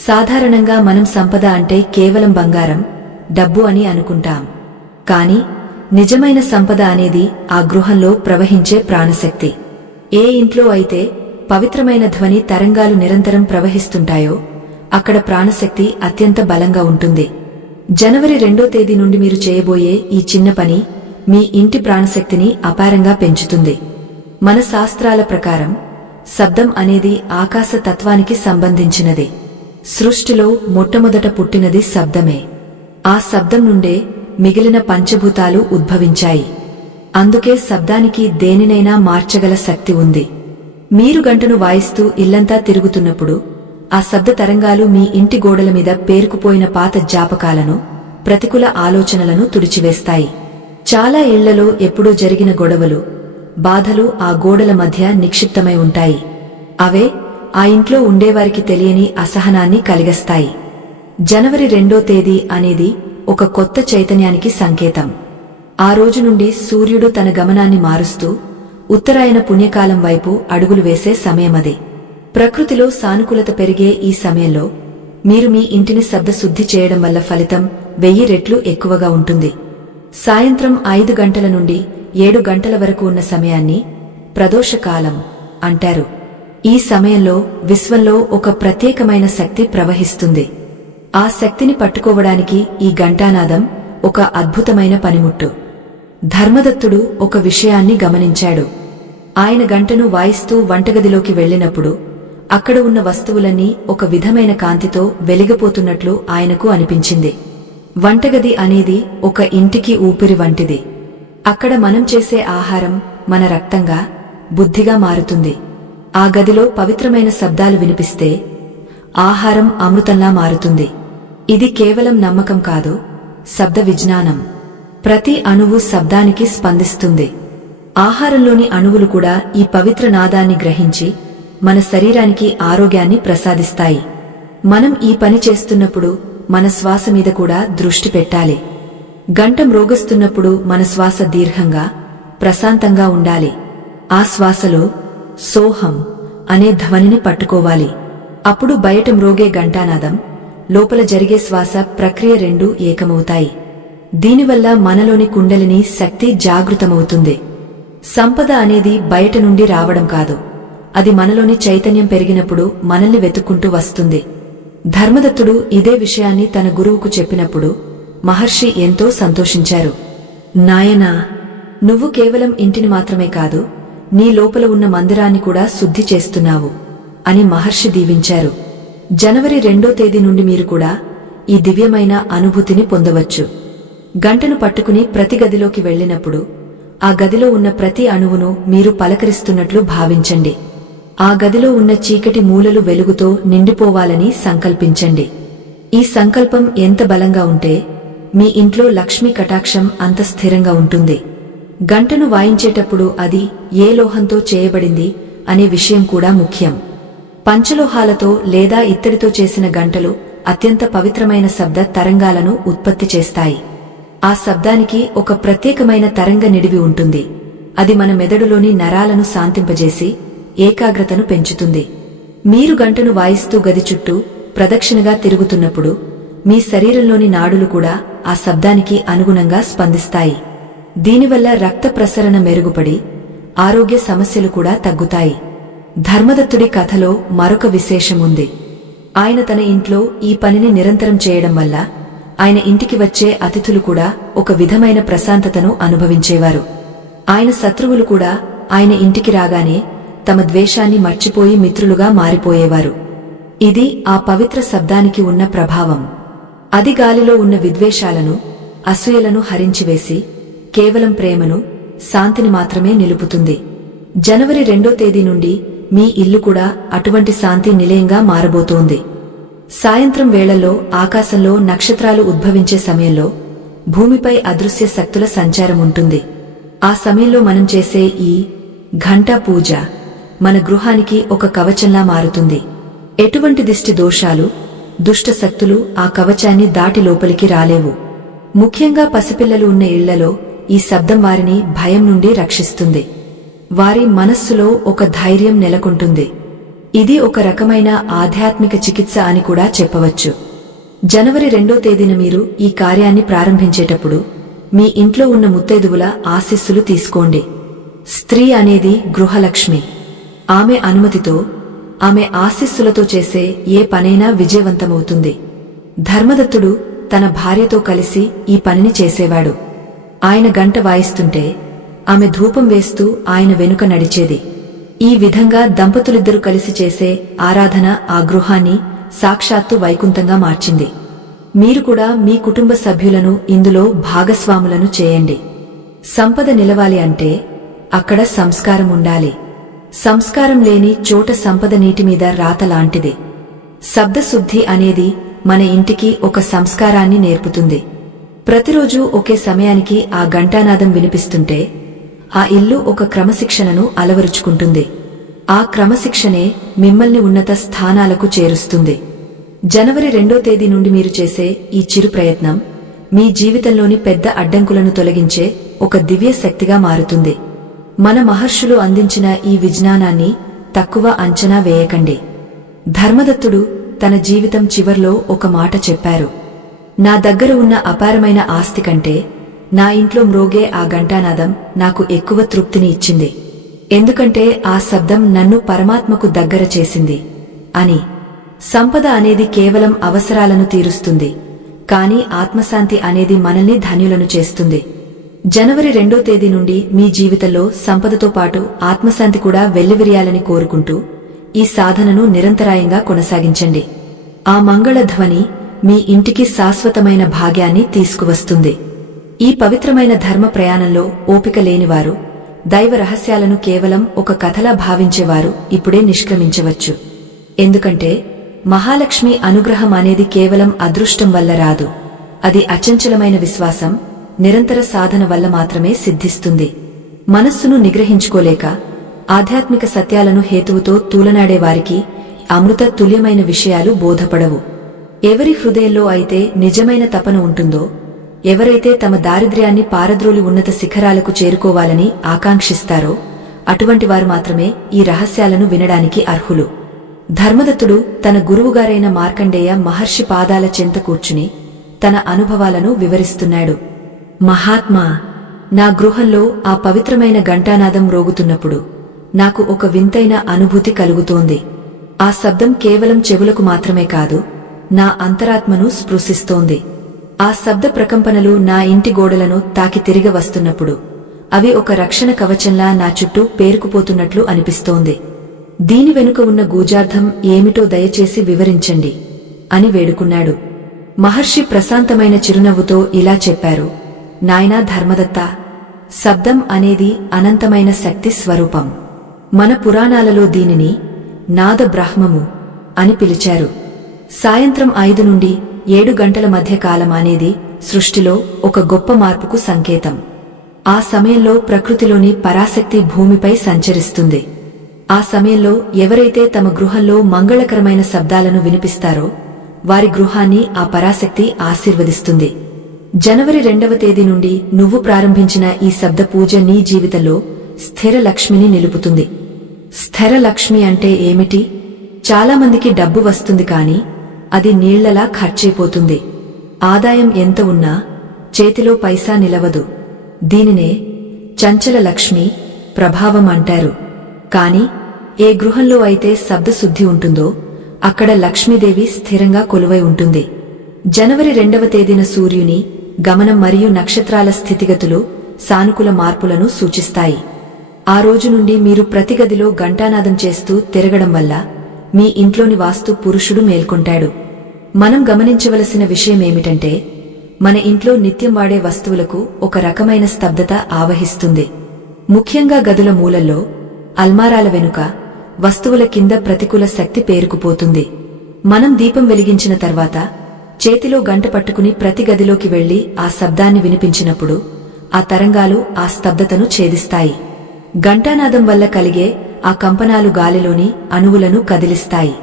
సాధారణంగా మనం సంపద అంటే కేవలం బంగారం, డబ్బు అని అనుకుంటాం. కాని నిజమైన సంపద అనేది ఆ గృహంలో ప్రవహించే ప్రాణశక్తి. ఏ ఇంట్లో అయితే పవిత్రమైన ధ్వని తరంగాలు నిరంతరం ప్రవహిస్తుంటాయో అక్కడ ప్రాణశక్తి అత్యంత బలంగా ఉంటుంది. జనవరి 2వ తేదీ నుండి మీరు చేయబోయే ఈ చిన్న పని మీ ఇంటి ప్రాణశక్తిని అపారంగా పెంచుతుంది. మన శాస్త్రాల ప్రకారం శబ్దం అనేది ఆకాశ తత్వానికి సంబంధించినది. సృష్టిలో మొట్టమొదట పుట్టినది శబ్దమే. ఆ శబ్దం నుండే మిగిలిన పంచభూతాలు ఉద్భవించాయి. అందుకే శబ్దానికి దేనినైనా మార్చగల శక్తి ఉంది. మీరు గంటను వాయిస్తూ ఇల్లంతా తిరుగుతున్నప్పుడు ఆ శబ్ద తరంగాలు మీ ఇంటి గోడల మీద పేరుకుపోయిన పాత జ్ఞాపకాలను, ప్రతికూల ఆలోచనలను తుడిచివేస్తాయి. చాలా ఇళ్లలో ఎప్పుడూ జరిగిన గొడవలు, బాధలు ఆ గోడల మధ్య నిక్షిప్తమై ఉంటాయి. అవే ఆ ఇంట్లో ఉండేవారికి తెలియని అసహనాన్ని కలిగిస్తాయి. జనవరి 2వ తేదీ అనేది ఒక కొత్త చైతన్యానికి సంకేతం. ఆ రోజు నుండి సూర్యుడు తన గమనాన్ని మారుస్తూ ఉత్తరాయణ పుణ్యకాలం వైపు అడుగులు వేసే సమయమది. ప్రకృతిలో సానుకూలత పెరిగే ఈ సమయంలో మీరు మీ ఇంటిని శబ్దశుద్ధి చేయడం వల్ల ఫలితం 1000 రెట్లు ఎక్కువగా ఉంటుంది. సాయంత్రం 5 గంటల నుండి 7 గంటల వరకు ఉన్న సమయాన్ని ప్రదోషకాలం అంటారు. ఈ సమయంలో విశ్వంలో ఒక ప్రత్యేకమైన శక్తి ప్రవహిస్తుంది. ఆ శక్తిని పట్టుకోవడానికి ఈ ఘంటానాదం ఒక అద్భుతమైన పనిముట్టు. ధర్మదత్తుడు ఒక విషయాన్ని గమనించాడు. ఆయన గంటను వాయిస్తూ వంటగదిలోకి వెళ్లినప్పుడు అక్కడ ఉన్న వస్తువులన్నీ ఒక విధమైన కాంతితో వెలిగిపోతున్నట్లు ఆయనకు అనిపించింది. వంటగది అనేది ఒక ఇంటికి ఊపిరి వంటిది. అక్కడ మనం చేసే ఆహారం మన రక్తంగా, బుద్ధిగా మారుతుంది. ఆ గదిలో పవిత్రమైన శబ్దాలు వినిపిస్తే ఆహారం అమృతంలా మారుతుంది. ఇది కేవలం నమ్మకం కాదు, శబ్ద విజ్ఞానం. ప్రతి అణువు శబ్దానికి స్పందిస్తుంది. ఆహారంలోని అణువులు కూడా ఈ పవిత్ర నాదాన్ని గ్రహించి మన శరీరానికి ఆరోగ్యాన్ని ప్రసాదిస్తాయి. మనం ఈ పని చేస్తున్నప్పుడు మన శ్వాస మీద కూడా దృష్టి పెట్టాలి. గంట మ్రోగిస్తున్నప్పుడు మన శ్వాస దీర్ఘంగా, ప్రశాంతంగా ఉండాలి. ఆ శ్వాసలో సోహం అనే ధ్వనిని పట్టుకోవాలి. అప్పుడు బయట మ్రోగే ఘంటానాదం, లోపల జరిగే శ్వాస ప్రక్రియ రెండూ ఏకమవుతాయి. దీనివల్ల మనలోని కుండలిని శక్తి జాగృతమవుతుంది. సంపద అనేది బయట నుండి రావడం కాదు, అది మనలోని చైతన్యం పెరిగినప్పుడు మనల్ని వెతుక్కుంటూ వస్తుంది. ధర్మదత్తుడు ఇదే విషయాన్ని తన గురువుకు చెప్పినప్పుడు మహర్షి ఎంతో సంతోషించారు. నాయనా, నువ్వు కేవలం ఇంటిని మాత్రమే కాదు, నీ లోపల ఉన్న మందిరాన్ని కూడా శుద్ధి చేస్తున్నావు అని మహర్షి దీవించారు. జనవరి 2వ తేదీ నుండి మీరు కూడా ఈ దివ్యమైన అనుభూతిని పొందవచ్చు. గంటను పట్టుకుని ప్రతి గదిలోకి వెళ్లినప్పుడు ఆ గదిలో ఉన్న ప్రతి అణువును మీరు పలకరిస్తున్నట్లు భావించండి. ఆ గదిలో ఉన్న చీకటి మూలలు వెలుగుతో నిండిపోవాలని సంకల్పించండి. ఈ సంకల్పం ఎంత బలంగా ఉంటే మీ ఇంట్లో లక్ష్మీ కటాక్షం అంత స్థిరంగా ఉంటుంది. గంటను వాయించేటప్పుడు అది ఏ లోహంతో చేయబడింది అనే విషయం కూడా ముఖ్యం. పంచలోహాలతో లేదా ఇత్తడితో చేసిన గంటలు అత్యంత పవిత్రమైన శబ్ద తరంగాలను ఉత్పత్తి చేస్తాయి. ఆ శబ్దానికి ఒక ప్రత్యేకమైన తరంగ నిడివి ఉంటుంది. అది మన మెదడులోని నరాలను శాంతింపజేసి ఏకాగ్రతను పెంచుతుంది. మీరు గంటను వాయిస్తూ గది చుట్టూ ప్రదక్షిణగా తిరుగుతున్నప్పుడు మీ శరీరంలోని నాడులు కూడా ఆ శబ్దానికి అనుగుణంగా స్పందిస్తాయి. దీనివల్ల రక్త ప్రసరణ మెరుగుపడి ఆరోగ్య సమస్యలు కూడా తగ్గుతాయి. ధర్మదత్తుడి కథలో మరొక విశేషముంది. ఆయన తన ఇంట్లో ఈ పనిని నిరంతరం చేయడం వల్ల ఆయన ఇంటికి వచ్చే అతిథులు కూడా ఒక విధమైన ప్రశాంతతను అనుభవించేవారు. ఆయన శత్రువులు కూడా ఆయన ఇంటికి రాగానే తమ ద్వేషాన్ని మర్చిపోయి మిత్రులుగా మారిపోయేవారు. ఇది ఆ పవిత్ర శబ్దానికి ఉన్న ప్రభావం. అది గాలిలో ఉన్న విద్వేషాలను, అసూయలను హరించివేసి కేవలం ప్రేమను, శాంతిని మాత్రమే నిలుపుతుంది. జనవరి 2వ తేదీ నుండి మీ ఇల్లు కూడా అటువంటి శాంతి నిలయంగా మారబోతోంది. సాయంత్రం వేళల్లో ఆకాశంలో నక్షత్రాలు ఉద్భవించే సమయంలో భూమిపై అదృశ్య శక్తుల సంచారం ఉంటుంది. ఆ సమయంలో మనం చేసే ఈ ఘంటా పూజ మన గృహానికి ఒక కవచంలా మారుతుంది. ఎటువంటి దిష్టి దోషాలు, దుష్ట శక్తులు ఆ కవచాన్ని దాటి లోపలికి రాలేవు. ముఖ్యంగా పసిపిల్లలు ఉన్న ఇళ్లలో ఈ శబ్దం వారిని భయం నుండి రక్షిస్తుంది. వారి మనస్సులో ఒక ధైర్యం నెలకొంటుంది. ఇది ఒక రకమైన ఆధ్యాత్మిక చికిత్స అని కూడా చెప్పవచ్చు. జనవరి 2వ తేదీన మీరు ఈ కార్యాన్ని ప్రారంభించేటప్పుడు మీ ఇంట్లో ఉన్న ముత్తైదువుల ఆశీస్సులు తీసుకోండి. స్త్రీ అనేది గృహలక్ష్మి. ఆమె అనుమతితో, ఆమె ఆశీస్సులతో చేసే ఏ పనైనా విజయవంతమవుతుంది. ధర్మదత్తుడు తన భార్యతో కలిసి ఈ పనిని చేసేవాడు. ఆయన గంట వాయిస్తుంటే ఆమె ధూపం వేస్తూ ఆయన వెనుక నడిచేది. ఈ విధంగా దంపతులిద్దరూ కలిసి చేసే ఆరాధన ఆ గృహాన్ని సాక్షాత్తు వైకుంఠంగా మార్చింది. మీరు కూడా మీ కుటుంబ సభ్యులను ఇందులో భాగస్వాములను చేయండి. సంపద నిలవాలి అంటే అక్కడ సంస్కారం ఉండాలి. సంస్కారం లేని చోట సంపద నీటిమీద రాత లాంటిది. శబ్దశుద్ధి అనేది మన ఇంటికి ఒక సంస్కారాన్ని నేర్పుతుంది. ప్రతిరోజూ ఒకే సమయానికి ఆ ఘంటానాదం వినిపిస్తుంటే ఆ ఇల్లు ఒక క్రమశిక్షణను అలవరుచుకుంటుంది. ఆ క్రమశిక్షణే మిమ్మల్ని ఉన్నత స్థానాలకు చేరుస్తుంది. జనవరి 2వ తేదీ నుండి మీరు చేసే ఈ చిరు ప్రయత్నం మీ జీవితంలోని పెద్ద అడ్డంకులను తొలగించే ఒక దివ్య శక్తిగా మారుతుంది. మన మహర్షులు అందించిన ఈ విజ్ఞానాన్ని తక్కువ అంచనా వేయకండి. ధర్మదత్తుడు తన జీవితం చివర్లో ఒక మాట చెప్పారు. నా దగ్గర ఉన్న అపారమైన ఆస్తి కంటే నా ఇంట్లో మ్రోగే ఆ ఘంటానాదం నాకు ఎక్కువ తృప్తిని ఇచ్చింది. ఎందుకంటే ఆ శబ్దం నన్ను పరమాత్మకు దగ్గర చేసింది అని. సంపద అనేది కేవలం అవసరాలను తీరుస్తుంది, కానీ ఆత్మశాంతి అనేది మనల్ని ధన్యులను చేస్తుంది. జనవరి 2వ తేదీ నుండి మీ జీవితంలో సంపదతో పాటు ఆత్మశాంతి కూడా వెల్లివిరియాలని కోరుకుంటూ ఈ సాధనను నిరంతరాయంగా కొనసాగించండి. ఆ మంగళధ్వని మీ ఇంటికి శాశ్వతమైన భాగ్యాన్ని తీసుకువస్తుంది. ఈ పవిత్రమైన ధర్మ ప్రయాణంలో ఓపిక లేనివారు, దైవ రహస్యాలను కేవలం ఒక కథలా భావించేవారు ఇప్పుడే నిష్క్రమించవచ్చు. ఎందుకంటే మహాలక్ష్మి అనుగ్రహం అనేది కేవలం అదృష్టం వల్ల రాదు. అది అచంచలమైన విశ్వాసం, నిరంతర సాధన వల్ల మాత్రమే సిద్ధిస్తుంది. మనస్సును నిగ్రహించుకోలేక ఆధ్యాత్మిక సత్యాలను హేతువుతో తూలనాడే వారికి అమృత తుల్యమైన విషయాలు బోధపడవు. ఎవరి హృదయంలో అయితే నిజమైన తపన ఉంటుందో, ఎవరైతే తమ దారిద్ర్యాన్ని పారద్రోలి ఉన్నత శిఖరాలకు చేరుకోవాలని ఆకాంక్షిస్తారో అటువంటి వారు మాత్రమే ఈ రహస్యాలను వినడానికి అర్హులు. ధర్మదత్తుడు తన గురువుగారైన మార్కండేయ మహర్షి పాదాల చెంత కూర్చుని తన అనుభవాలను వివరిస్తున్నాడు. మహాత్మా, నా గృహంలో ఆ పవిత్రమైన ఘంటానాదం రోగుతున్నప్పుడు నాకు ఒక వింతైన అనుభూతి కలుగుతోంది. ఆ శబ్దం కేవలం చెవులకు మాత్రమే కాదు, నా అంతరాత్మను స్పృశిస్తోంది. ఆ శబ్ద ప్రకంపనలు నా ఇంటి గోడలను తాకి తిరిగి వస్తున్నప్పుడు అవి ఒక రక్షణ కవచంలా నా చుట్టూ పేరుకుపోతున్నట్లు అనిపిస్తోంది. దీని వెనుక ఉన్న గూజార్థం ఏమిటో దయచేసి వివరించండి అని వేడుకున్నాడు. మహర్షి ప్రశాంతమైన చిరునవ్వుతో ఇలా చెప్పారు. నాయనా ధర్మదత్తా, శబ్దం అనేది అనంతమైన శక్తి స్వరూపం. మన పురాణాలలో దీనిని నాద బ్రహ్మము అని పిలిచారు. సాయంత్రం 5 నుండి 7 గంటల మధ్య కాలం అనేది సృష్టిలో ఒక గొప్ప మార్పుకు సంకేతం. ఆ సమయంలో ప్రకృతిలోని పరాశక్తి భూమిపై సంచరిస్తుంది. ఆ సమయంలో ఎవరైతే తమ గృహంలో మంగళకరమైన శబ్దాలను వినిపిస్తారో వారి గృహాన్ని ఆ పరాశక్తి ఆశీర్వదిస్తుంది. జనవరి 2వ తేదీ నుండి నువ్వు ప్రారంభించిన ఈ శబ్ద పూజ నీ జీవితంలో స్థిర లక్ష్మిని నిలుపుతుంది. స్థిర లక్ష్మి అంటే ఏమిటి? చాలామందికి డబ్బు వస్తుంది కాని అది నీళ్లలా ఖర్చయిపోతుంది. ఆదాయం ఎంత ఉన్నా చేతిలో పైసా నిలవదు. దీనినే చంచల లక్ష్మి ప్రభావం అంటారు. కాని ఏ గృహంలో అయితే శబ్దశుద్ధి ఉంటుందో అక్కడ లక్ష్మీదేవి స్థిరంగా కొలువై ఉంటుంది. జనవరి 2వ తేదీన సూర్యుని గమనం మరియు నక్షత్రాల స్థితిగతులు సానుకూల మార్పులను సూచిస్తాయి. ఆ రోజు నుండి మీరు ప్రతి గదిలో ఘంటానాదం చేస్తూ తిరగడం వల్ల మీ ఇంట్లోని వాస్తు పురుషుడు మేల్కొంటాడు. మనం గమనించవలసిన విషయమేమిటంటే మన ఇంట్లో నిత్యం వాడే వస్తువులకు ఒక రకమైన స్తబ్దత ఆవహిస్తుంది. ముఖ్యంగా గదుల మూలల్లో, అల్మారాల వెనుక, వస్తువుల కింద ప్రతికూల శక్తి పేరుకుపోతుంది. మనం దీపం వెలిగించిన తర్వాత చేతిలో గంట పట్టుకుని ప్రతి గదిలోకి వెళ్లి ఆ శబ్దాన్ని వినిపించినప్పుడు ఆ తరంగాలు ఆ స్తబ్దతను ఛేదిస్తాయి. ఘంటానాదం వల్ల కలిగే ఆ కంపనాలు గాలిలోని అణువులను కదిలిస్తాయి.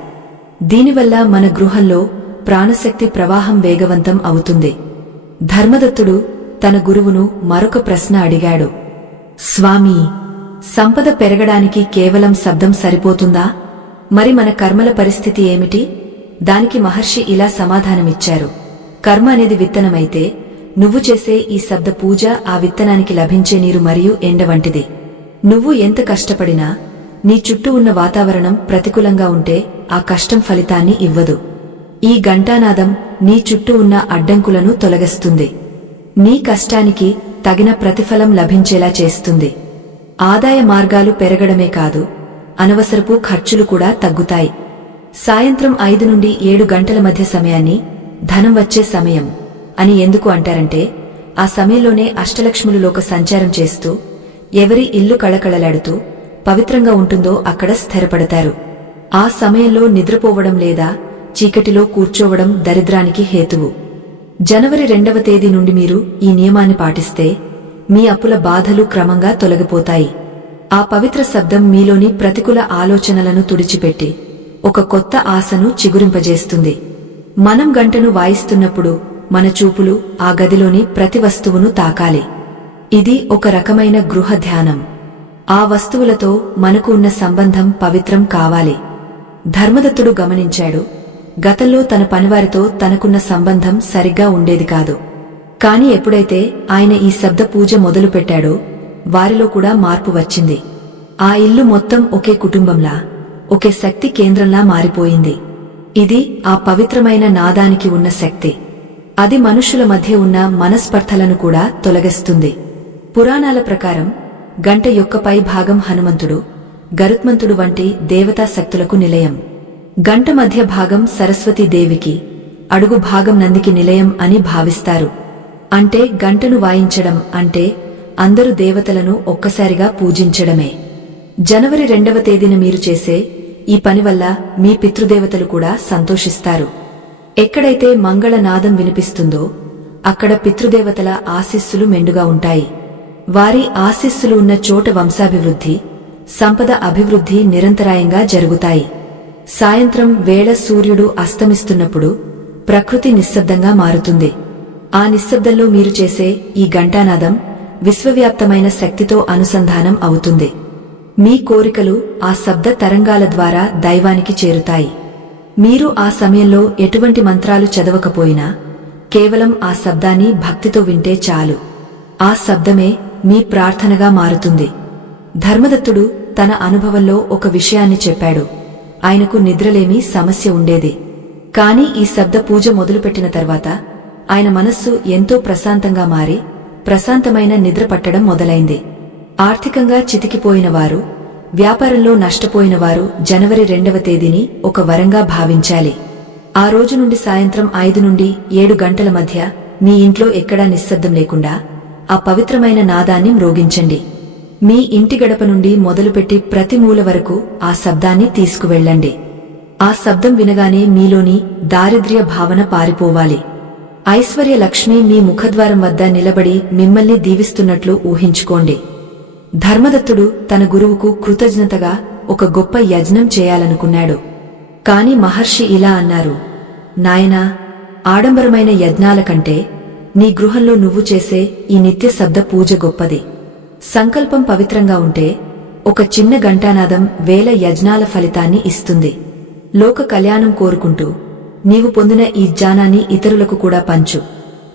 దీనివల్ల మన గృహంలో ప్రాణశక్తి ప్రవాహం వేగవంతం అవుతుంది. ధర్మదత్తుడు తన గురువును మరొక ప్రశ్న అడిగాడు. స్వామీ, సంపద పెరగడానికి కేవలం శబ్దం సరిపోతుందా? మరి మన కర్మల పరిస్థితి ఏమిటి? దానికి మహర్షి ఇలా సమాధానమిచ్చారు. కర్మ అనేది విత్తనమైతే నువ్వు చేసే ఈ శబ్ద పూజ ఆ విత్తనానికి లభించే నీరు మరియు ఎండ వంటిది. నువ్వు ఎంత కష్టపడినా నీ చుట్టూ ఉన్న వాతావరణం ప్రతికూలంగా ఉంటే ఆ కష్టం ఫలితాన్ని ఇవ్వదు. ఈ ఘంటానాదం నీ చుట్టూ ఉన్న అడ్డంకులను తొలగిస్తుంది. నీ కష్టానికి తగిన ప్రతిఫలం లభించేలా చేస్తుంది. ఆదాయ మార్గాలు పెరగడమే కాదు, అనవసరపు ఖర్చులు కూడా తగ్గుతాయి. సాయంత్రం 5 నుండి 7 గంటల మధ్య సమయాన్ని ధనం వచ్చే సమయం అని ఎందుకు అంటారంటే ఆ సమయంలోనే అష్టలక్ష్ములు లోక సంచారం చేస్తూ ఎవరి ఇల్లు కళకళలాడుతూ పవిత్రంగా ఉంటుందో అక్కడ స్థిరపడతారు. ఆ సమయంలో నిద్రపోవడం లేదా చీకటిలో కూర్చోవడం దరిద్రానికి హేతువు. జనవరి 2వ తేదీ నుండి మీరు ఈ నియమాన్ని పాటిస్తే మీ అప్పుల బాధలు క్రమంగా తొలగిపోతాయి. ఆ పవిత్ర శబ్దం మీలోని ప్రతికూల ఆలోచనలను తుడిచిపెట్టి ఒక కొత్త ఆశను చిగురింపజేస్తుంది. మనం గంటను వాయిస్తున్నప్పుడు మన చూపులు ఆ గదిలోని ప్రతి వస్తువును తాకాలి. ఇది ఒక రకమైన గృహ ధ్యానం. ఆ వస్తువులతో మనకు ఉన్న సంబంధం పవిత్రం కావాలి. ధర్మదత్తుడు గమనించాడు, గతంలో తన పనివారితో తనకున్న సంబంధం సరిగ్గా ఉండేది కాదు. కాని ఎప్పుడైతే ఆయన ఈ శబ్ద పూజ మొదలుపెట్టాడో వారిలో కూడా మార్పు వచ్చింది. ఆ ఇల్లు మొత్తం ఒకే కుటుంబంలా, ఒకే శక్తి కేంద్రంలా మారిపోయింది. ఇది ఆ పవిత్రమైన నాదానికి ఉన్న శక్తి. అది మనుషుల మధ్య ఉన్న మనస్పర్ధలను కూడా తొలగిస్తుంది. పురాణాల ప్రకారం గంట యొక్క పై భాగం హనుమంతుడు, గరుత్మంతుడు వంటి దేవతా శక్తులకు నిలయం. గంట మధ్య భాగం సరస్వతీదేవికి, అడుగు భాగం నందికి నిలయం అని భావిస్తారు. అంటే గంటను వాయించడం అంటే అందరు దేవతలను ఒక్కసారిగా పూజించడమే. జనవరి 2వ తేదీన మీరు చేసే ఈ పని వల్ల మీ పితృదేవతలు కూడా సంతోషిస్తారు. ఎక్కడైతే మంగళనాదం వినిపిస్తుందో అక్కడ పితృదేవతల ఆశీస్సులు మెండుగా ఉంటాయి. వారి ఆశీస్సులు ఉన్న చోట వంశాభివృద్ధి, సంపద అభివృద్ధి నిరంతరాయంగా జరుగుతాయి. సాయంత్రం వేళ సూర్యుడు అస్తమిస్తున్నప్పుడు ప్రకృతి నిశ్శబ్దంగా మారుతుంది. ఆ నిశ్శబ్దంలో మీరు చేసే ఈ ఘంటానాదం విశ్వవ్యాప్తమైన శక్తితో అనుసంధానం అవుతుంది. మీ కోరికలు ఆ శబ్ద తరంగాల ద్వారా దైవానికి చేరుతాయి. మీరు ఆ సమయంలో ఎటువంటి మంత్రాలు చదవకపోయినా కేవలం ఆ శబ్దాన్ని భక్తితో వింటే చాలు. ఆ శబ్దమే మీ ప్రార్థనగా మారుతుంది. ధర్మదత్తుడు తన అనుభవంలో ఒక విషయాన్ని చెప్పాడు. ఆయనకు నిద్రలేమి సమస్య ఉండేది. కాని ఈ శబ్ద పూజ మొదలుపెట్టిన తర్వాత ఆయన మనస్సు ఎంతో ప్రశాంతంగా మారి ప్రశాంతమైన నిద్ర పట్టడం మొదలైంది. ఆర్థికంగా చితికిపోయినవారు, వ్యాపారంలో నష్టపోయినవారు జనవరి 2వ తేదీని ఒక వరంగా భావించాలి. ఆ రోజు నుండి సాయంత్రం 5 నుండి 7 గంటల మధ్య మీ ఇంట్లో ఎక్కడా నిశ్శబ్దం లేకుండా ఆ పవిత్రమైన నాదాన్ని మ్రోగించండి. మీ ఇంటి గడప నుండి మొదలుపెట్టి ప్రతి మూల వరకు ఆ శబ్దాన్ని తీసుకువెళ్ళండి. ఆ శబ్దం వినగానే మీలోని దారిద్ర్య భావన పారిపోవాలి. ఐశ్వర్య లక్ష్మి మీ ముఖద్వారం వద్ద నిలబడి మిమ్మల్ని దీవిస్తున్నట్లు ఊహించుకోండి. ధర్మదత్తుడు తన గురువుకు కృతజ్ఞతగా ఒక గొప్ప యజ్ఞం చేయాలనుకున్నాడు. కాని మహర్షి ఇలా అన్నారు, నాయనా, ఆడంబరమైన యజ్ఞాల కంటే నీ గృహంలో నువ్వు చేసే ఈ నిత్య శబ్ద పూజ గొప్పది. సంకల్పం పవిత్రంగా ఉంటే ఒక చిన్న ఘంటానాదం 1000 యజ్ఞాల ఫలితాన్ని ఇస్తుంది. లోక కళ్యాణం కోరుకుంటూ నీవు పొందిన ఈ జ్ఞానాన్ని ఇతరులకు కూడా పంచు.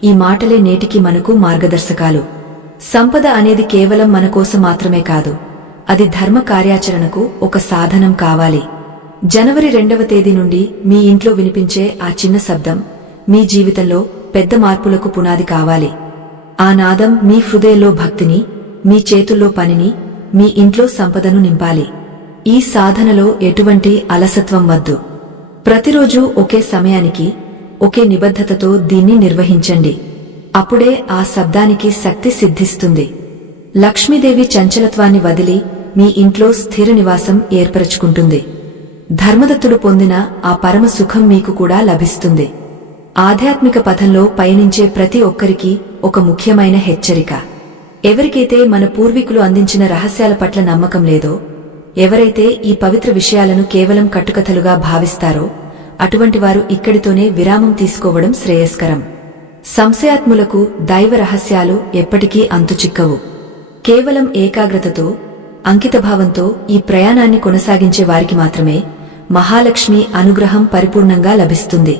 ఈ మాటలే నేటికి మనకు మార్గదర్శకాలు. సంపద అనేది కేవలం మన కోసం మాత్రమే కాదు, అది ధర్మ కార్యాచరణకు ఒక సాధనం కావాలి. జనవరి 2వ తేదీ నుండి మీ ఇంట్లో వినిపించే ఆ చిన్న శబ్దం మీ జీవితంలో పెద్ద మార్పులకు పునాది కావాలి. ఆ నాదం మీ హృదయంలో భక్తిని, మీ చేతుల్లో పనిని, మీ ఇంట్లో సంపదను నింపాలి. ఈ సాధనలో ఎటువంటి అలసత్వం వద్దు. ప్రతిరోజూ ఒకే సమయానికి ఒకే నిబద్ధతతో దీన్ని నిర్వహించండి. అప్పుడే ఆ శబ్దానికి శక్తి సిద్ధిస్తుంది. లక్ష్మీదేవి చంచలత్వాన్ని వదిలి మీ ఇంట్లో స్థిర నివాసం ఏర్పరచుకుంటుంది. ధర్మదత్తుడు పొందిన ఆ పరమ సుఖం మీకు కూడా లభిస్తుంది. ఆధ్యాత్మిక పథంలో పయనించే ప్రతి ఒక్కరికి ఒక ముఖ్యమైన హెచ్చరిక. ఎవరికైతే మన పూర్వీకులు అందించిన రహస్యాల పట్ల నమ్మకం లేదో, ఎవరైతే ఈ పవిత్ర విషయాలను కేవలం కట్టుకథలుగా భావిస్తారో, అటువంటివారు ఇక్కడితోనే విరామం తీసుకోవడం శ్రేయస్కరం. సంశయాత్ములకు దైవ రహస్యాలు ఎప్పటికీ అంతుచిక్కవు. కేవలం ఏకాగ్రతతో, అంకితభావంతో ఈ ప్రయాణాన్ని కొనసాగించే వారికి మాత్రమే మహాలక్ష్మి అనుగ్రహం పరిపూర్ణంగా లభిస్తుంది.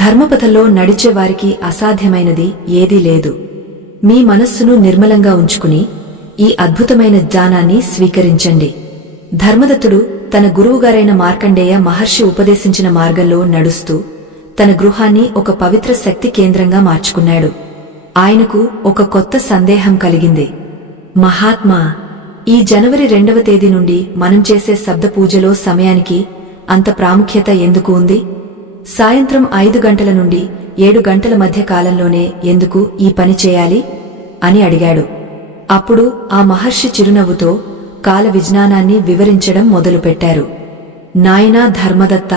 ధర్మపథంలో నడిచే వారికి అసాధ్యమైనది ఏదీ లేదు. మీ మనస్సును నిర్మలంగా ఉంచుకుని ఈ అద్భుతమైన జ్ఞానాన్ని స్వీకరించండి. ధర్మదత్తుడు తన గురువుగారైన మార్కండేయ మహర్షి ఉపదేశించిన మార్గంలో నడుస్తూ తన గృహాన్ని ఒక పవిత్ర శక్తి కేంద్రంగా మార్చుకున్నాడు. ఆయనకు ఒక కొత్త సందేహం కలిగింది. మహాత్మా, ఈ జనవరి 2వ తేదీ నుండి మనం చేసే శబ్ద పూజలో సమయానికి అంత ప్రాముఖ్యత ఎందుకు ఉంది? సాయంత్రం 5 గంటల నుండి 7 గంటల మధ్య కాలంలోనే ఎందుకు ఈ పని చేయాలి అని అడిగాడు. అప్పుడు ఆ మహర్షి చిరునవ్వుతో కాల విజ్ఞానాన్ని వివరించడం మొదలుపెట్టారు. నాయనా ధర్మదత్త,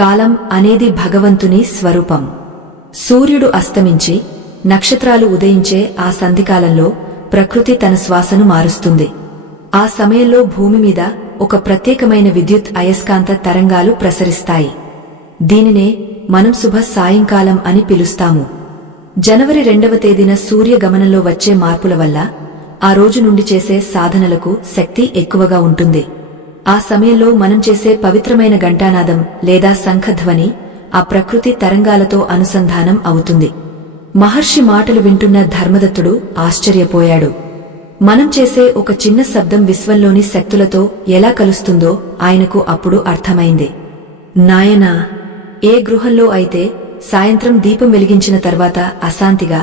కాలం అనేది భగవంతుని స్వరూపం. సూర్యుడు అస్తమించి నక్షత్రాలు ఉదయించే ఆ సంధికాలంలో ప్రకృతి తన శ్వాసను మారుస్తుంది. ఆ సమయంలో భూమి మీద ఒక ప్రత్యేకమైన విద్యుత్ అయస్కాంత తరంగాలు ప్రసరిస్తాయి. దీనినే మనం శుభ సాయంకాలం అని పిలుస్తాము. జనవరి 2వ తేదీన సూర్య గమనంలో వచ్చే మార్పుల వల్ల ఆ రోజు నుండి చేసే సాధనలకు శక్తి ఎక్కువగా ఉంటుంది. ఆ సమయంలో మనం చేసే పవిత్రమైన ఘంటానాదం లేదా శంఖధ్వని ఆ ప్రకృతి తరంగాలతో అనుసంధానం అవుతుంది. మహర్షి మాటలు వింటున్న ధర్మదత్తుడు ఆశ్చర్యపోయాడు. మనం చేసే ఒక చిన్న శబ్దం విశ్వంలోని శక్తులతో ఎలా కలుస్తుందో ఆయనకు అప్పుడు అర్థమైంది. నాయనా, ఏ గృహంలో అయితే సాయంత్రం దీపం వెలిగించిన తర్వాత అశాంతిగా,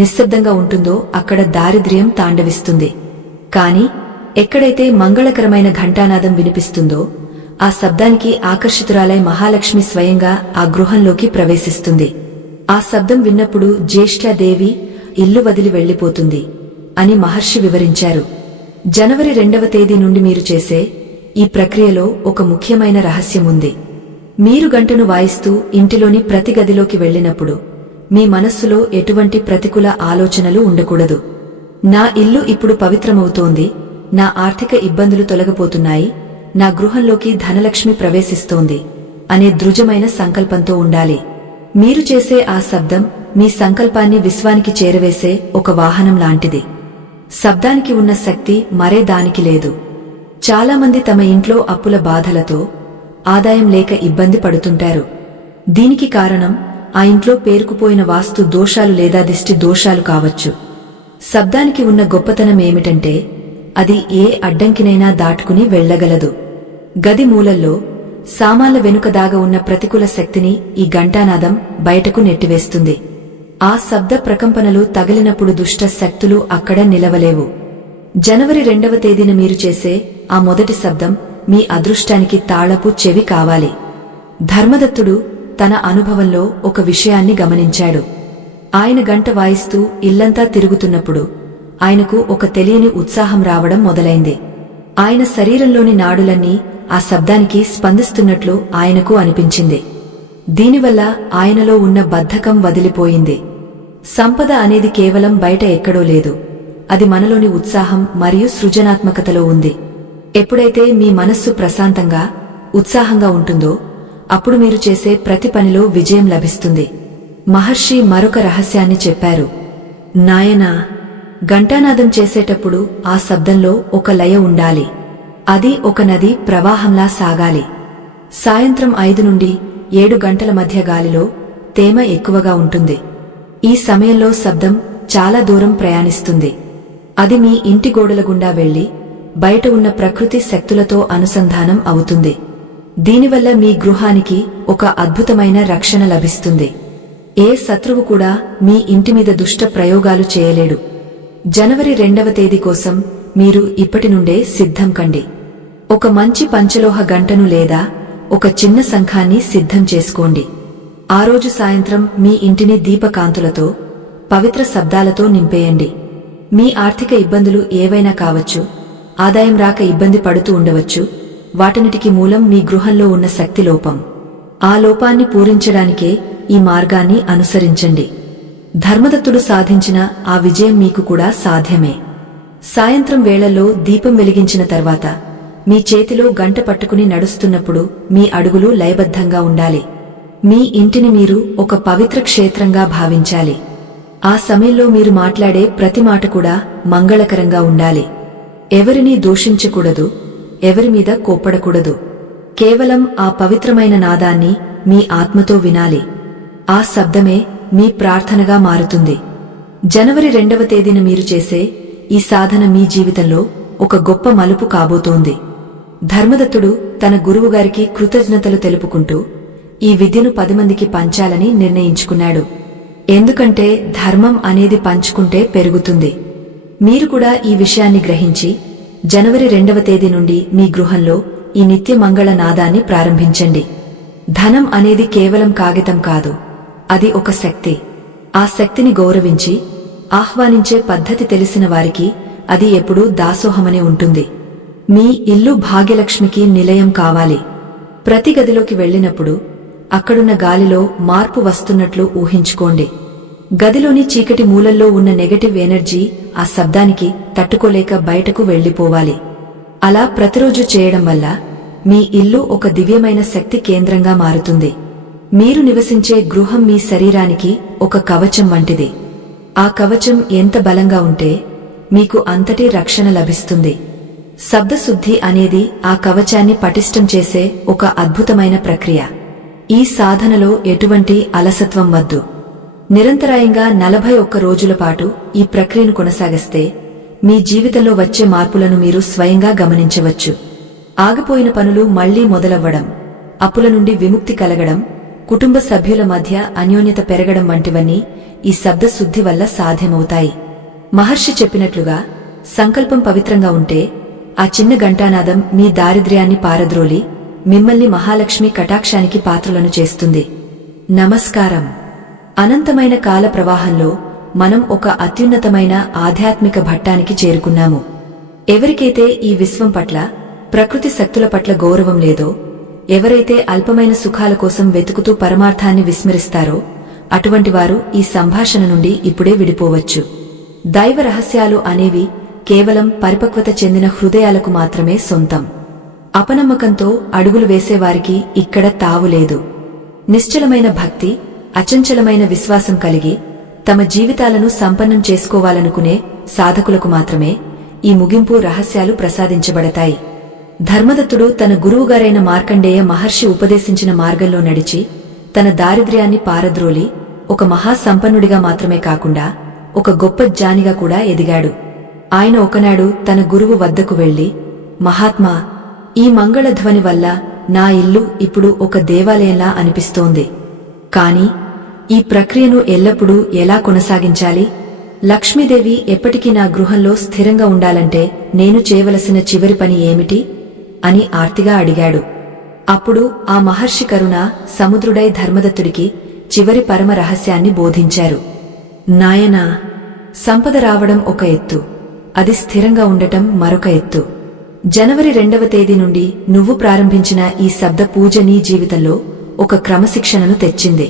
నిశ్శబ్దంగా ఉంటుందో అక్కడ దారిద్ర్యం తాండవిస్తుంది. కాని ఎక్కడైతే మంగళకరమైన ఘంటానాదం వినిపిస్తుందో ఆ శబ్దానికి ఆకర్షితురాలై మహాలక్ష్మి స్వయంగా ఆ గృహంలోకి ప్రవేశిస్తుంది. ఆ శబ్దం విన్నప్పుడు జ్యేష్ఠాదేవి ఇల్లు వదిలి వెళ్లిపోతుంది అని మహర్షి వివరించారు. జనవరి 2వ తేదీ నుండి మీరు చేసే ఈ ప్రక్రియలో ఒక ముఖ్యమైన రహస్యముంది. మీరు గంటను వాయిస్తూ ఇంటిలోని ప్రతి గదిలోకి వెళ్లినప్పుడు మీ మనస్సులో ఎటువంటి ప్రతికూల ఆలోచనలు ఉండకూడదు. నా ఇల్లు ఇప్పుడు పవిత్రమవుతోంది, నా ఆర్థిక ఇబ్బందులు తొలగిపోతున్నాయి, నా గృహంలోకి ధనలక్ష్మి ప్రవేశిస్తోంది అనే దృఢమైన సంకల్పంతో ఉండాలి. మీరు చేసే ఆ శబ్దం మీ సంకల్పాన్ని విశ్వానికి చేరవేసే ఒక వాహనం లాంటిది. శబ్దానికి ఉన్న శక్తి మరే దానికి లేదు. చాలామంది తమ ఇంట్లో అప్పుల బాధలతో, ఆదాయం లేక ఇబ్బంది పడుతుంటారు. దీనికి కారణం ఆ ఇంట్లో పేరుకుపోయిన వాస్తు దోషాలు లేదా దిష్టి దోషాలు కావచ్చు. శబ్దానికి ఉన్న గొప్పతనం ఏమిటంటే అది ఏ అడ్డంకినైనా దాటుకుని వెళ్లగలదు. గది మూలల్లో, సామాన్ల వెనుక దాగా ఉన్న ప్రతికూల శక్తిని ఈ ఘంటానాదం బయటకు నెట్టివేస్తుంది. ఆ శబ్ద ప్రకంపనలు తగిలినప్పుడు దుష్ట శక్తులు అక్కడ నిలవలేవు. జనవరి 2వ తేదీన మీరు చేసే ఆ మొదటి శబ్దం మీ అదృష్టానికి తాళపు చెవి కావాలి. ధర్మదత్తుడు తన అనుభవంలో ఒక విషయాన్ని గమనించాడు. ఆయన గంట వాయిస్తూ ఇల్లంతా తిరుగుతున్నప్పుడు ఆయనకు ఒక తెలియని ఉత్సాహం రావడం మొదలైంది. ఆయన శరీరంలోని నాడులన్నీ ఆ శబ్దానికి స్పందిస్తున్నట్లు ఆయనకు అనిపించింది. దీనివల్ల ఆయనలో ఉన్న బద్ధకం వదిలిపోయింది. సంపద అనేది కేవలం బయట ఎక్కడో లేదు, అది మనలోని ఉత్సాహం మరియు సృజనాత్మకతలో ఉంది. ఎప్పుడైతే మీ మనస్సు ప్రశాంతంగా, ఉత్సాహంగా ఉంటుందో అప్పుడు మీరు చేసే ప్రతి పనిలో విజయం లభిస్తుంది. మహర్షి మరొక రహస్యాన్ని చెప్పారు. నాయనా, ఘంటానాదం చేసేటప్పుడు ఆ శబ్దంలో ఒక లయ ఉండాలి. అది ఒక నది ప్రవాహంలా సాగాలి. సాయంత్రం 5 నుండి 7 గంటల మధ్య గాలిలో తేమ ఎక్కువగా ఉంటుంది. ఈ సమయంలో శబ్దం చాలా దూరం ప్రయాణిస్తుంది. అది మీ ఇంటి గోడల గుండా వెళ్లి బయట ఉన్న ప్రకృతి శక్తులతో అనుసంధానం అవుతుంది. దీనివల్ల మీ గృహానికి ఒక అద్భుతమైన రక్షణ లభిస్తుంది. ఏ శత్రువు కూడా మీ ఇంటి మీద దుష్ట ప్రయోగాలు చేయలేడు. జనవరి 2వ తేదీ కోసం మీరు ఇప్పటి నుండే సిద్ధం కండి. ఒక మంచి పంచలోహ గంటను లేదా ఒక చిన్న శంఖాన్ని సిద్ధం చేసుకోండి. ఆ రోజు సాయంత్రం మీ ఇంటిని దీపకాంతులతో, పవిత్ర శబ్దాలతో నింపేయండి. మీ ఆర్థిక ఇబ్బందులు ఏవైనా కావచ్చు, ఆదాయం రాక ఇబ్బంది పడుతూ ఉండవచ్చు. వాటన్నిటికీ మూలం మీ గృహంలో ఉన్న శక్తి లోపం. ఆ లోపాన్ని పూరించడానికే ఈ మార్గాన్ని అనుసరించండి. ధర్మదత్తుడు సాధించిన ఆ విజయం మీకు కూడా సాధ్యమే. సాయంత్రం వేళల్లో దీపం వెలిగించిన తర్వాత మీ చేతిలో గంట పట్టుకుని నడుస్తున్నప్పుడు మీ అడుగులు లయబద్ధంగా ఉండాలి. మీ ఇంటిని మీరు ఒక పవిత్ర క్షేత్రంగా భావించాలి. ఆ సమయంలో మీరు మాట్లాడే ప్రతి మాట కూడా మంగళకరంగా ఉండాలి. ఎవరినీ దూషించకూడదు, ఎవరి మీద కోప్పడకూడదు. కేవలం ఆ పవిత్రమైన నాదాన్ని మీ ఆత్మతో వినాలి. ఆ శబ్దమే మీ ప్రార్థనగా మారుతుంది. జనవరి 2వ తేదీన మీరు చేసే ఈ సాధన మీ జీవితంలో ఒక గొప్ప మలుపు కాబోతోంది. ధర్మదత్తుడు తన గురువుగారికి కృతజ్ఞతలు తెలుపుకుంటూ ఈ విద్యను 10 మందికి పంచాలని నిర్ణయించుకున్నాడు. ఎందుకంటే ధర్మం అనేది పంచుకుంటే పెరుగుతుంది. మీరు కూడా ఈ విషయాన్ని గ్రహించి జనవరి 2వ తేదీ నుండి మీ గృహంలో ఈ నిత్య మంగళ నాదాన్ని ప్రారంభించండి. ధనం అనేది కేవలం కాగితం కాదు, అది ఒక శక్తి. ఆ శక్తిని గౌరవించి ఆహ్వానించే పద్ధతి తెలిసిన వారికి అది ఎప్పుడూ దాసోహమనే ఉంటుంది. మీ ఇల్లు భాగ్యలక్ష్మికి నిలయం కావాలి. ప్రతి గదిలోకి వెళ్లినప్పుడు అక్కడున్న గాలిలో మార్పు వస్తున్నట్లు ఊహించుకోండి. గదిలోని చీకటి మూలల్లో ఉన్న నెగటివ్ ఎనర్జీ ఆ శబ్దానికి తట్టుకోలేక బయటకు వెళ్లిపోవాలి. అలా ప్రతిరోజు చేయడం వల్ల మీ ఇల్లు ఒక దివ్యమైన శక్తి కేంద్రంగా మారుతుంది. మీరు నివసించే గృహం మీ శరీరానికి ఒక కవచం వంటిది. ఆ కవచం ఎంత బలంగా ఉంటే మీకు అంతటి రక్షణ లభిస్తుంది. శబ్దశుద్ధి అనేది ఆ కవచాన్ని పటిష్టం చేసే ఒక అద్భుతమైన ప్రక్రియ. ఈ సాధనలో ఎటువంటి అలసత్వం వద్దు. నిరంతరాయంగా 41 రోజుల పాటు ఈ ప్రక్రియను కొనసాగిస్తే మీ జీవితంలో వచ్చే మార్పులను మీరు స్వయంగా గమనించవచ్చు. ఆగిపోయిన పనులు మళ్లీ మొదలవ్వడం, అప్పుల నుండి విముక్తి కలగడం, కుటుంబ సభ్యుల మధ్య అన్యోన్యత పెరగడం వంటివన్నీ ఈ శబ్దశుద్ధి వల్ల సాధ్యమవుతాయి. మహర్షి చెప్పినట్లుగా సంకల్పం పవిత్రంగా ఉంటే ఆ చిన్న ఘంటానాదం మీ దారిద్ర్యాన్ని పారద్రోలి మిమ్మల్ని మహాలక్ష్మి కటాక్షానికి పాత్రులను చేస్తుంది. నమస్కారం. అనంతమైన కాల ప్రవాహంలో మనం ఒక అత్యున్నతమైన ఆధ్యాత్మిక ఘట్టానికి చేరుకున్నాము. ఎవరికైతే ఈ విశ్వం పట్ల, ప్రకృతి శక్తుల పట్ల గౌరవం లేదో, ఎవరైతే అల్పమైన సుఖాల కోసం వెతుకుతూ పరమార్థాన్ని విస్మరిస్తారో అటువంటి వారు ఈ సంభాషణ నుండి ఇప్పుడే విడిపోవచ్చు. దైవ రహస్యాలు అనేవి కేవలం పరిపక్వత చెందిన హృదయాలకు మాత్రమే సొంతం. అపనమ్మకంతో అడుగులు వేసేవారికి ఇక్కడ తావులేదు. నిశ్చలమైన భక్తి, అచంచలమైన విశ్వాసం కలిగి తమ జీవితాలను సంపన్నం చేసుకోవాలనుకునే సాధకులకు మాత్రమే ఈ ముగింపు రహస్యాలు ప్రసాదించబడతాయి. ధర్మదత్తుడు తన గురువుగారైన మార్కండేయ మహర్షి ఉపదేశించిన మార్గంలో నడిచి తన దారిద్ర్యాన్ని పారద్రోలి ఒక మహాసంపన్నుడిగా మాత్రమే కాకుండా ఒక గొప్ప జ్ఞానిగా కూడా ఎదిగాడు. ఆయన ఒకనాడు తన గురువు వద్దకు వెళ్లి, మహాత్మా, ఈ మంగళధ్వని వల్ల నా ఇల్లు ఇప్పుడు ఒక దేవాలయంలా అనిపిస్తోంది. కాని ఈ ప్రక్రియను ఎల్లప్పుడూ ఎలా కొనసాగించాలి? లక్ష్మీదేవి ఎప్పటికీ నా గృహంలో స్థిరంగా ఉండాలంటే నేను చేయవలసిన చివరి పని ఏమిటి అని ఆర్తిగా అడిగాడు. అప్పుడు ఆ మహర్షి కరుణ సముద్రుడై ధర్మదత్తుడికి చివరి పరమ రహస్యాన్ని బోధించారు. నాయనా, సంపద రావడం ఒక ఎత్తు, అది స్థిరంగా ఉండటం మరొక ఎత్తు. జనవరి 2వ తేదీ నుండి నువ్వు ప్రారంభించిన ఈ శబ్ద పూజ నీ జీవితంలో ఒక క్రమశిక్షణను తెచ్చింది.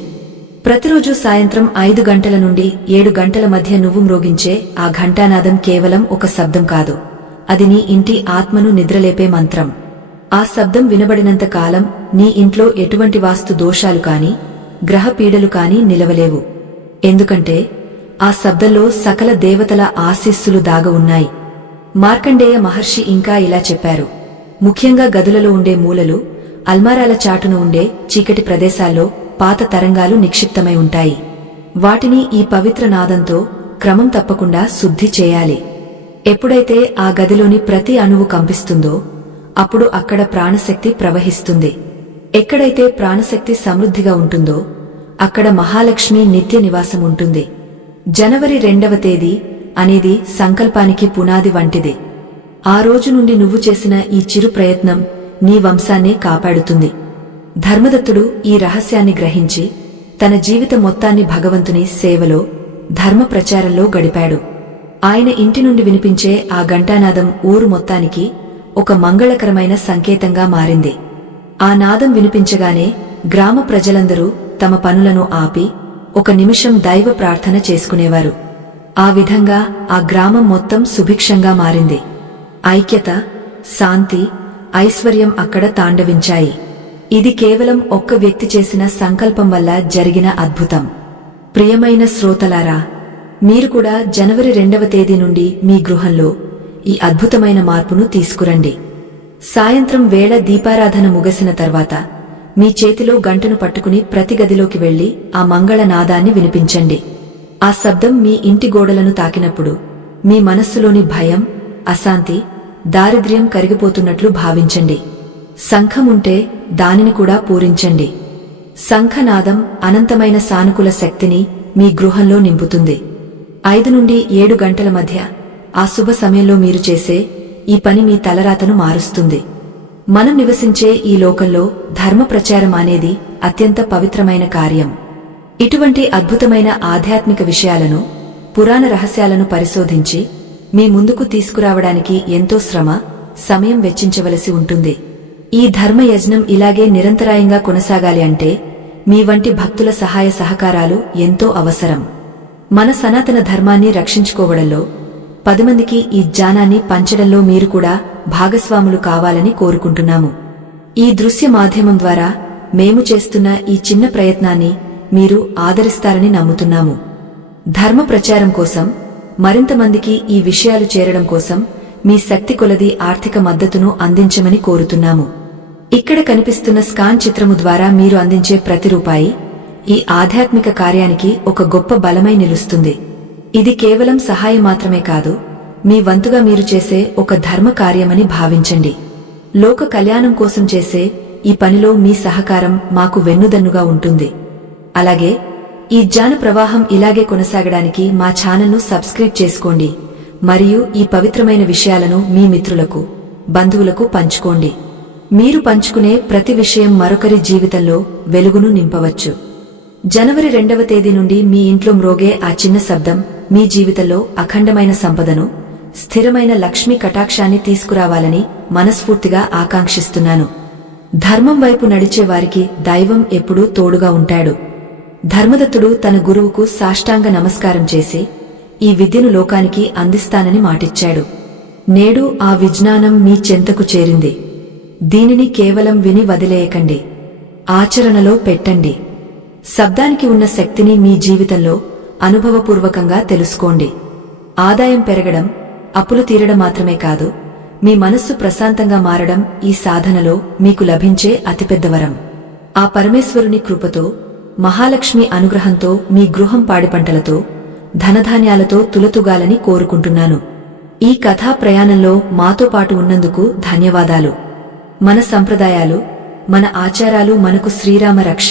ప్రతిరోజు సాయంత్రం 5 గంటల నుండి 7 గంటల మధ్య నువ్వు మ్రోగించే ఆ ఘంటానాదం కేవలం ఒక శబ్దం కాదు, అది నీ ఇంటి ఆత్మను నిద్రలేపే మంత్రం. ఆ శబ్దం వినబడినంత కాలం నీ ఇంట్లో ఎటువంటి వాస్తు దోషాలు కాని, గ్రహ పీడలు కాని నిలవలేవు. ఎందుకంటే ఆ శబ్దంలో సకల దేవతల ఆశీస్సులు దాగ ఉన్నాయి. మార్కండేయ మహర్షి ఇంకా ఇలా చెప్పారు, ముఖ్యంగా గదులలో ఉండే మూలలు, అల్మారాల చాటున ఉండే చీకటి ప్రదేశాల్లో పాత తరంగాలు నిక్షిప్తమై ఉంటాయి. వాటిని ఈ పవిత్ర నాదంతో క్రమం తప్పకుండా శుద్ధి చేయాలి. ఎప్పుడైతే ఆ గదిలోని ప్రతి అణువు కంపిస్తుందో అప్పుడు అక్కడ ప్రాణశక్తి ప్రవహిస్తుంది. ఎక్కడైతే ప్రాణశక్తి సమృద్ధిగా ఉంటుందో అక్కడ మహాలక్ష్మి నిత్య నివాసం ఉంటుంది. జనవరి 2వ తేదీ అనేది సంకల్పానికి పునాది వంటిది. ఆ రోజు నుండి నువ్వు చేసిన ఈ చిరు ప్రయత్నం నీ వంశాన్నే కాపాడుతుంది. ధర్మదత్తుడు ఈ రహస్యాన్ని గ్రహించి తన జీవితం మొత్తాన్ని భగవంతుని సేవలో, ధర్మ ప్రచారంలో గడిపాడు. ఆయన ఇంటి నుండి వినిపించే ఆ ఘంటానాదం ఊరు మొత్తానికి ఒక మంగళకరమైన సంకేతంగా మారింది. ఆ నాదం వినిపించగానే గ్రామ ప్రజలందరూ తమ పనులను ఆపి 1 నిమిషం దైవ ప్రార్థన చేసుకునేవారు. ఆ విధంగా ఆ గ్రామం మొత్తం సుభిక్షంగా మారింది. ఐక్యత, శాంతి, ఐశ్వర్యం అక్కడ తాండవించాయి. ఇది కేవలం ఒక్క వ్యక్తి చేసిన సంకల్పం వల్ల జరిగిన అద్భుతం. ప్రియమైన శ్రోతలారా, మీరు కూడా జనవరి 2వ తేదీ నుండి మీ గృహంలో ఈ అద్భుతమైన మార్పును తీసుకురండి. సాయంత్రం వేళ దీపారాధన ముగిసిన తర్వాత మీ చేతిలో గంటను పట్టుకుని ప్రతి గదిలోకి వెళ్లి ఆ మంగళ నాదాన్ని వినిపించండి. ఆ శబ్దం మీ ఇంటి గోడలను తాకినప్పుడు మీ మనస్సులోని భయం, అశాంతి, దారిద్ర్యం కరిగిపోతున్నట్లు భావించండి. శంఖముంటే దానిని కూడా పూరించండి. శంఖనాదం అనంతమైన సానుకూల శక్తిని మీ గృహంలో నింపుతుంది. 5 నుండి 7 గంటల మధ్య ఆ శుభ సమయంలో మీరు చేసే ఈ పని మీ తలరాతను మారుస్తుంది. మనం నివసించే ఈ లోకంలో ధర్మ ప్రచారం అనేది అత్యంత పవిత్రమైన కార్యం. ఇటువంటి అద్భుతమైన ఆధ్యాత్మిక విషయాలను, పురాణ రహస్యాలను పరిశోధించి మీ ముందుకు తీసుకురావడానికి ఎంతో శ్రమ, సమయం వెచ్చించవలసి ఉంటుంది. ఈ ధర్మ యజ్ఞం ఇలాగే నిరంతరాయంగా కొనసాగాలి అంటే మీ వంటి భక్తుల సహాయ సహకారాలు ఎంతో అవసరం. మన సనాతన ధర్మాన్ని రక్షించుకోవడంలో, 10 మందికి ఈ జ్ఞానాన్ని పంచడంలో మీరు కూడా భాగస్వాములు కావాలని కోరుకుంటున్నాము. ఈ దృశ్య మాధ్యమం ద్వారా మేము చేస్తున్న ఈ చిన్న ప్రయత్నాన్ని మీరు ఆదరిస్తారని నమ్ముతున్నాము. ధర్మ ప్రచారం కోసం, మరింత మందికి ఈ విషయాలు చేరడం కోసం మీ శక్తి కొలది ఆర్థిక మద్దతును అందించమని కోరుతున్నాము. ఇక్కడ కనిపిస్తున్న స్కాన్ చిత్రము ద్వారా మీరు అందించే ప్రతి రూపాయి ఈ ఆధ్యాత్మిక కార్యానికి ఒక గొప్ప బలమై నిలుస్తుంది. ఇది కేవలం సహాయం మాత్రమే కాదు, మీ వంతుగా మీరు చేసే ఒక ధర్మ కార్యమని భావించండి. లోక కళ్యాణం కోసం చేసే ఈ పనిలో మీ సహకారం మాకు వెన్నుదన్నుగా ఉంటుంది. అలాగే ఈ జ్ఞాన ప్రవాహం ఇలాగే కొనసాగడానికి మా ఛానల్ను సబ్స్క్రైబ్ చేసుకోండి మరియు ఈ పవిత్రమైన విషయాలను మీ మిత్రులకు, బంధువులకు పంచుకోండి. మీరు పంచుకునే ప్రతి విషయం మరొకరి జీవితంలో వెలుగును నింపవచ్చు. జనవరి 2వ తేదీ నుండి మీ ఇంట్లో మ్రోగే ఆ చిన్న శబ్దం మీ జీవితంలో అఖండమైన సంపదను, స్థిరమైన లక్ష్మీ కటాక్షాన్ని తీసుకురావాలని మనస్ఫూర్తిగా ఆకాంక్షిస్తున్నాను. ధర్మం వైపు నడిచే వారికి దైవం ఎప్పుడూ తోడుగా ఉంటాడు. ధర్మదత్తుడు తన గురువుకు సాష్టాంగ నమస్కారం చేసి ఈ విద్యను లోకానికి అందిస్తానని మాటిచ్చాడు. నేడు ఆ విజ్ఞానం మీ చెంతకు చేరింది. దీనిని కేవలం విని వదిలేయకండి, ఆచరణలో పెట్టండి. శబ్దానికి ఉన్న శక్తిని మీ జీవితంలో అనుభవపూర్వకంగా తెలుసుకోండి. ఆదాయం పెరగడం, అప్పులు తీరడం మాత్రమే కాదు, మీ మనస్సు ప్రశాంతంగా మారడం ఈ సాధనలో మీకు లభించే అతిపెద్ద వరం. ఆ పరమేశ్వరుని కృపతో, మహాలక్ష్మి అనుగ్రహంతో మీ గృహం పాడిపంటలతో, ధనధాన్యాలతో తులతుగాలని కోరుకుంటున్నాను. ఈ కథా ప్రయాణంలో మాతో పాటు ఉన్నందుకు ధన్యవాదాలు. మన సంప్రదాయాలు, మన ఆచారాలు మనకు శ్రీరామ రక్ష.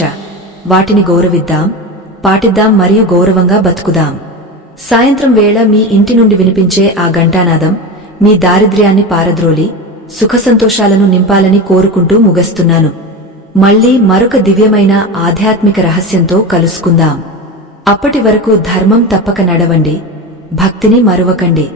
వాటిని గౌరవిద్దాం, పాటిద్దాం మరియు గౌరవంగా బతుకుదాం. సాయంత్రం వేళ మీ ఇంటి నుండి వినిపించే ఆ ఘంటానాదం మీ దారిద్ర్యాన్ని పారద్రోలి సుఖసంతోషాలను నింపాలని కోరుకుంటూ ముగిస్తున్నాను. మళ్లీ మరొక దివ్యమైన ఆధ్యాత్మిక రహస్యంతో కలుసుకుందాం. అప్పటి వరకు ధర్మం తప్పక నడవండి, భక్తిని మరువకండి.